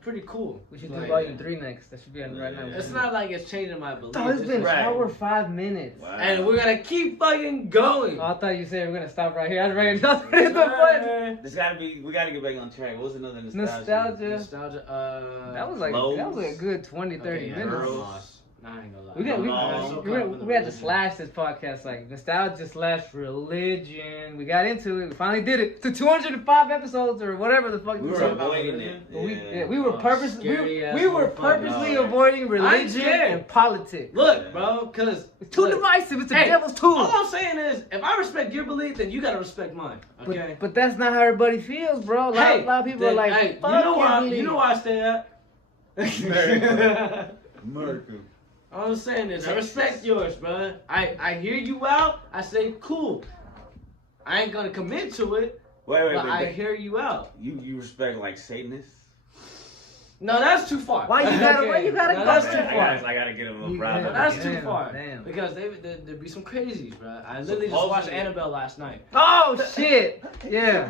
pretty cool. We should do volume 3 next. That should be on right now. It's not like it's changing my beliefs. Oh, it's been an hour 5 minutes. Wow. And we're going to keep fucking going. Oh, I thought you said we're going to stop right here. I was ready to hit the button. We got to get back on track. What was another nostalgia? That was like a good 20, 30 minutes. Girls. Nah, I ain't gonna lie. We had to slash this podcast, like nostalgia / religion. We got into it. We finally did it to 205 episodes or whatever the fuck. We were avoiding it. We were purposely avoiding religion and politics. Look, bro, because it's too divisive. It's the devil's tool. All I'm saying is, if I respect your belief, then you gotta respect mine. Okay. But that's not how everybody feels, bro. A lot of people are like, hey, you know where I stay at? America. All I'm saying is, I respect yours, bro. I hear you out. I say, cool. I ain't gonna commit to it. But I hear you out. You respect like Satanists? No, that's too far. Why you gotta go? That's too far. I gotta get him a problem. That's too far. Damn. Because there'd be some crazies, bro. I literally just watched Annabelle last night. Oh shit! Yeah.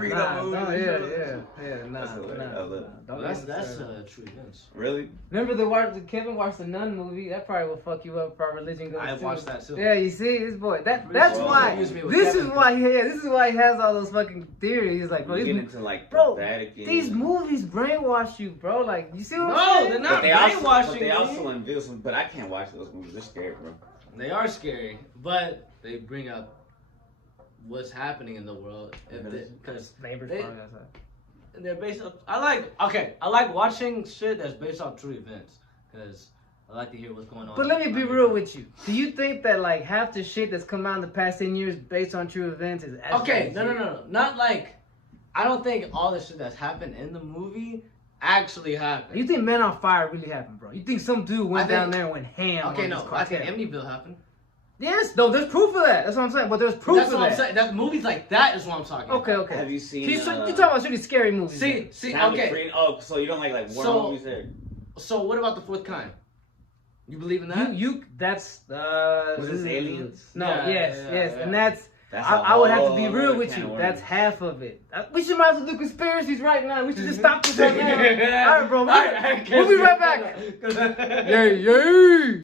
That's true events. Really? Remember Kevin watched the Nun movie? That probably will fuck you up if our religion goes. I watched that too. Yeah, you see, this boy. That's why. This is why he has all those fucking theories. He's like, bro, you get into like bro, Vatican. These movies brainwash you, bro. Like, you see what I'm saying? No, they're not brainwashing. But they also unveil some. But I can't watch those movies. They're scary, bro. They are scary, but they bring up what's happening in the world. Because they're based on. I like watching shit that's based on true events because I like to hear what's going on. But let me be real with you. Do you think that like half the shit that's come out in the past 10 years based on true events is actually No. Not like. I don't think all the shit that's happened in the movie actually happened. You think Men on Fire really happened, bro? You think some dude went down there and went ham? Okay, no. I think Amityville happened. Yes, no, there's proof of that. That's what I'm saying. But there's proof of that. That's what I'm saying. That movies like that is what I'm talking about. Okay. Have you seen? You talking about really scary movies? See, okay. Oh, so you don't like war movies there? So what about The Fourth Kind? You believe in that? That's Was this aliens? No, yes, and that's. I would have to be real with you. That's half of it. We should might as well do conspiracies right now. We should just stop this right now. All right, bro. We'll be right back. Yay.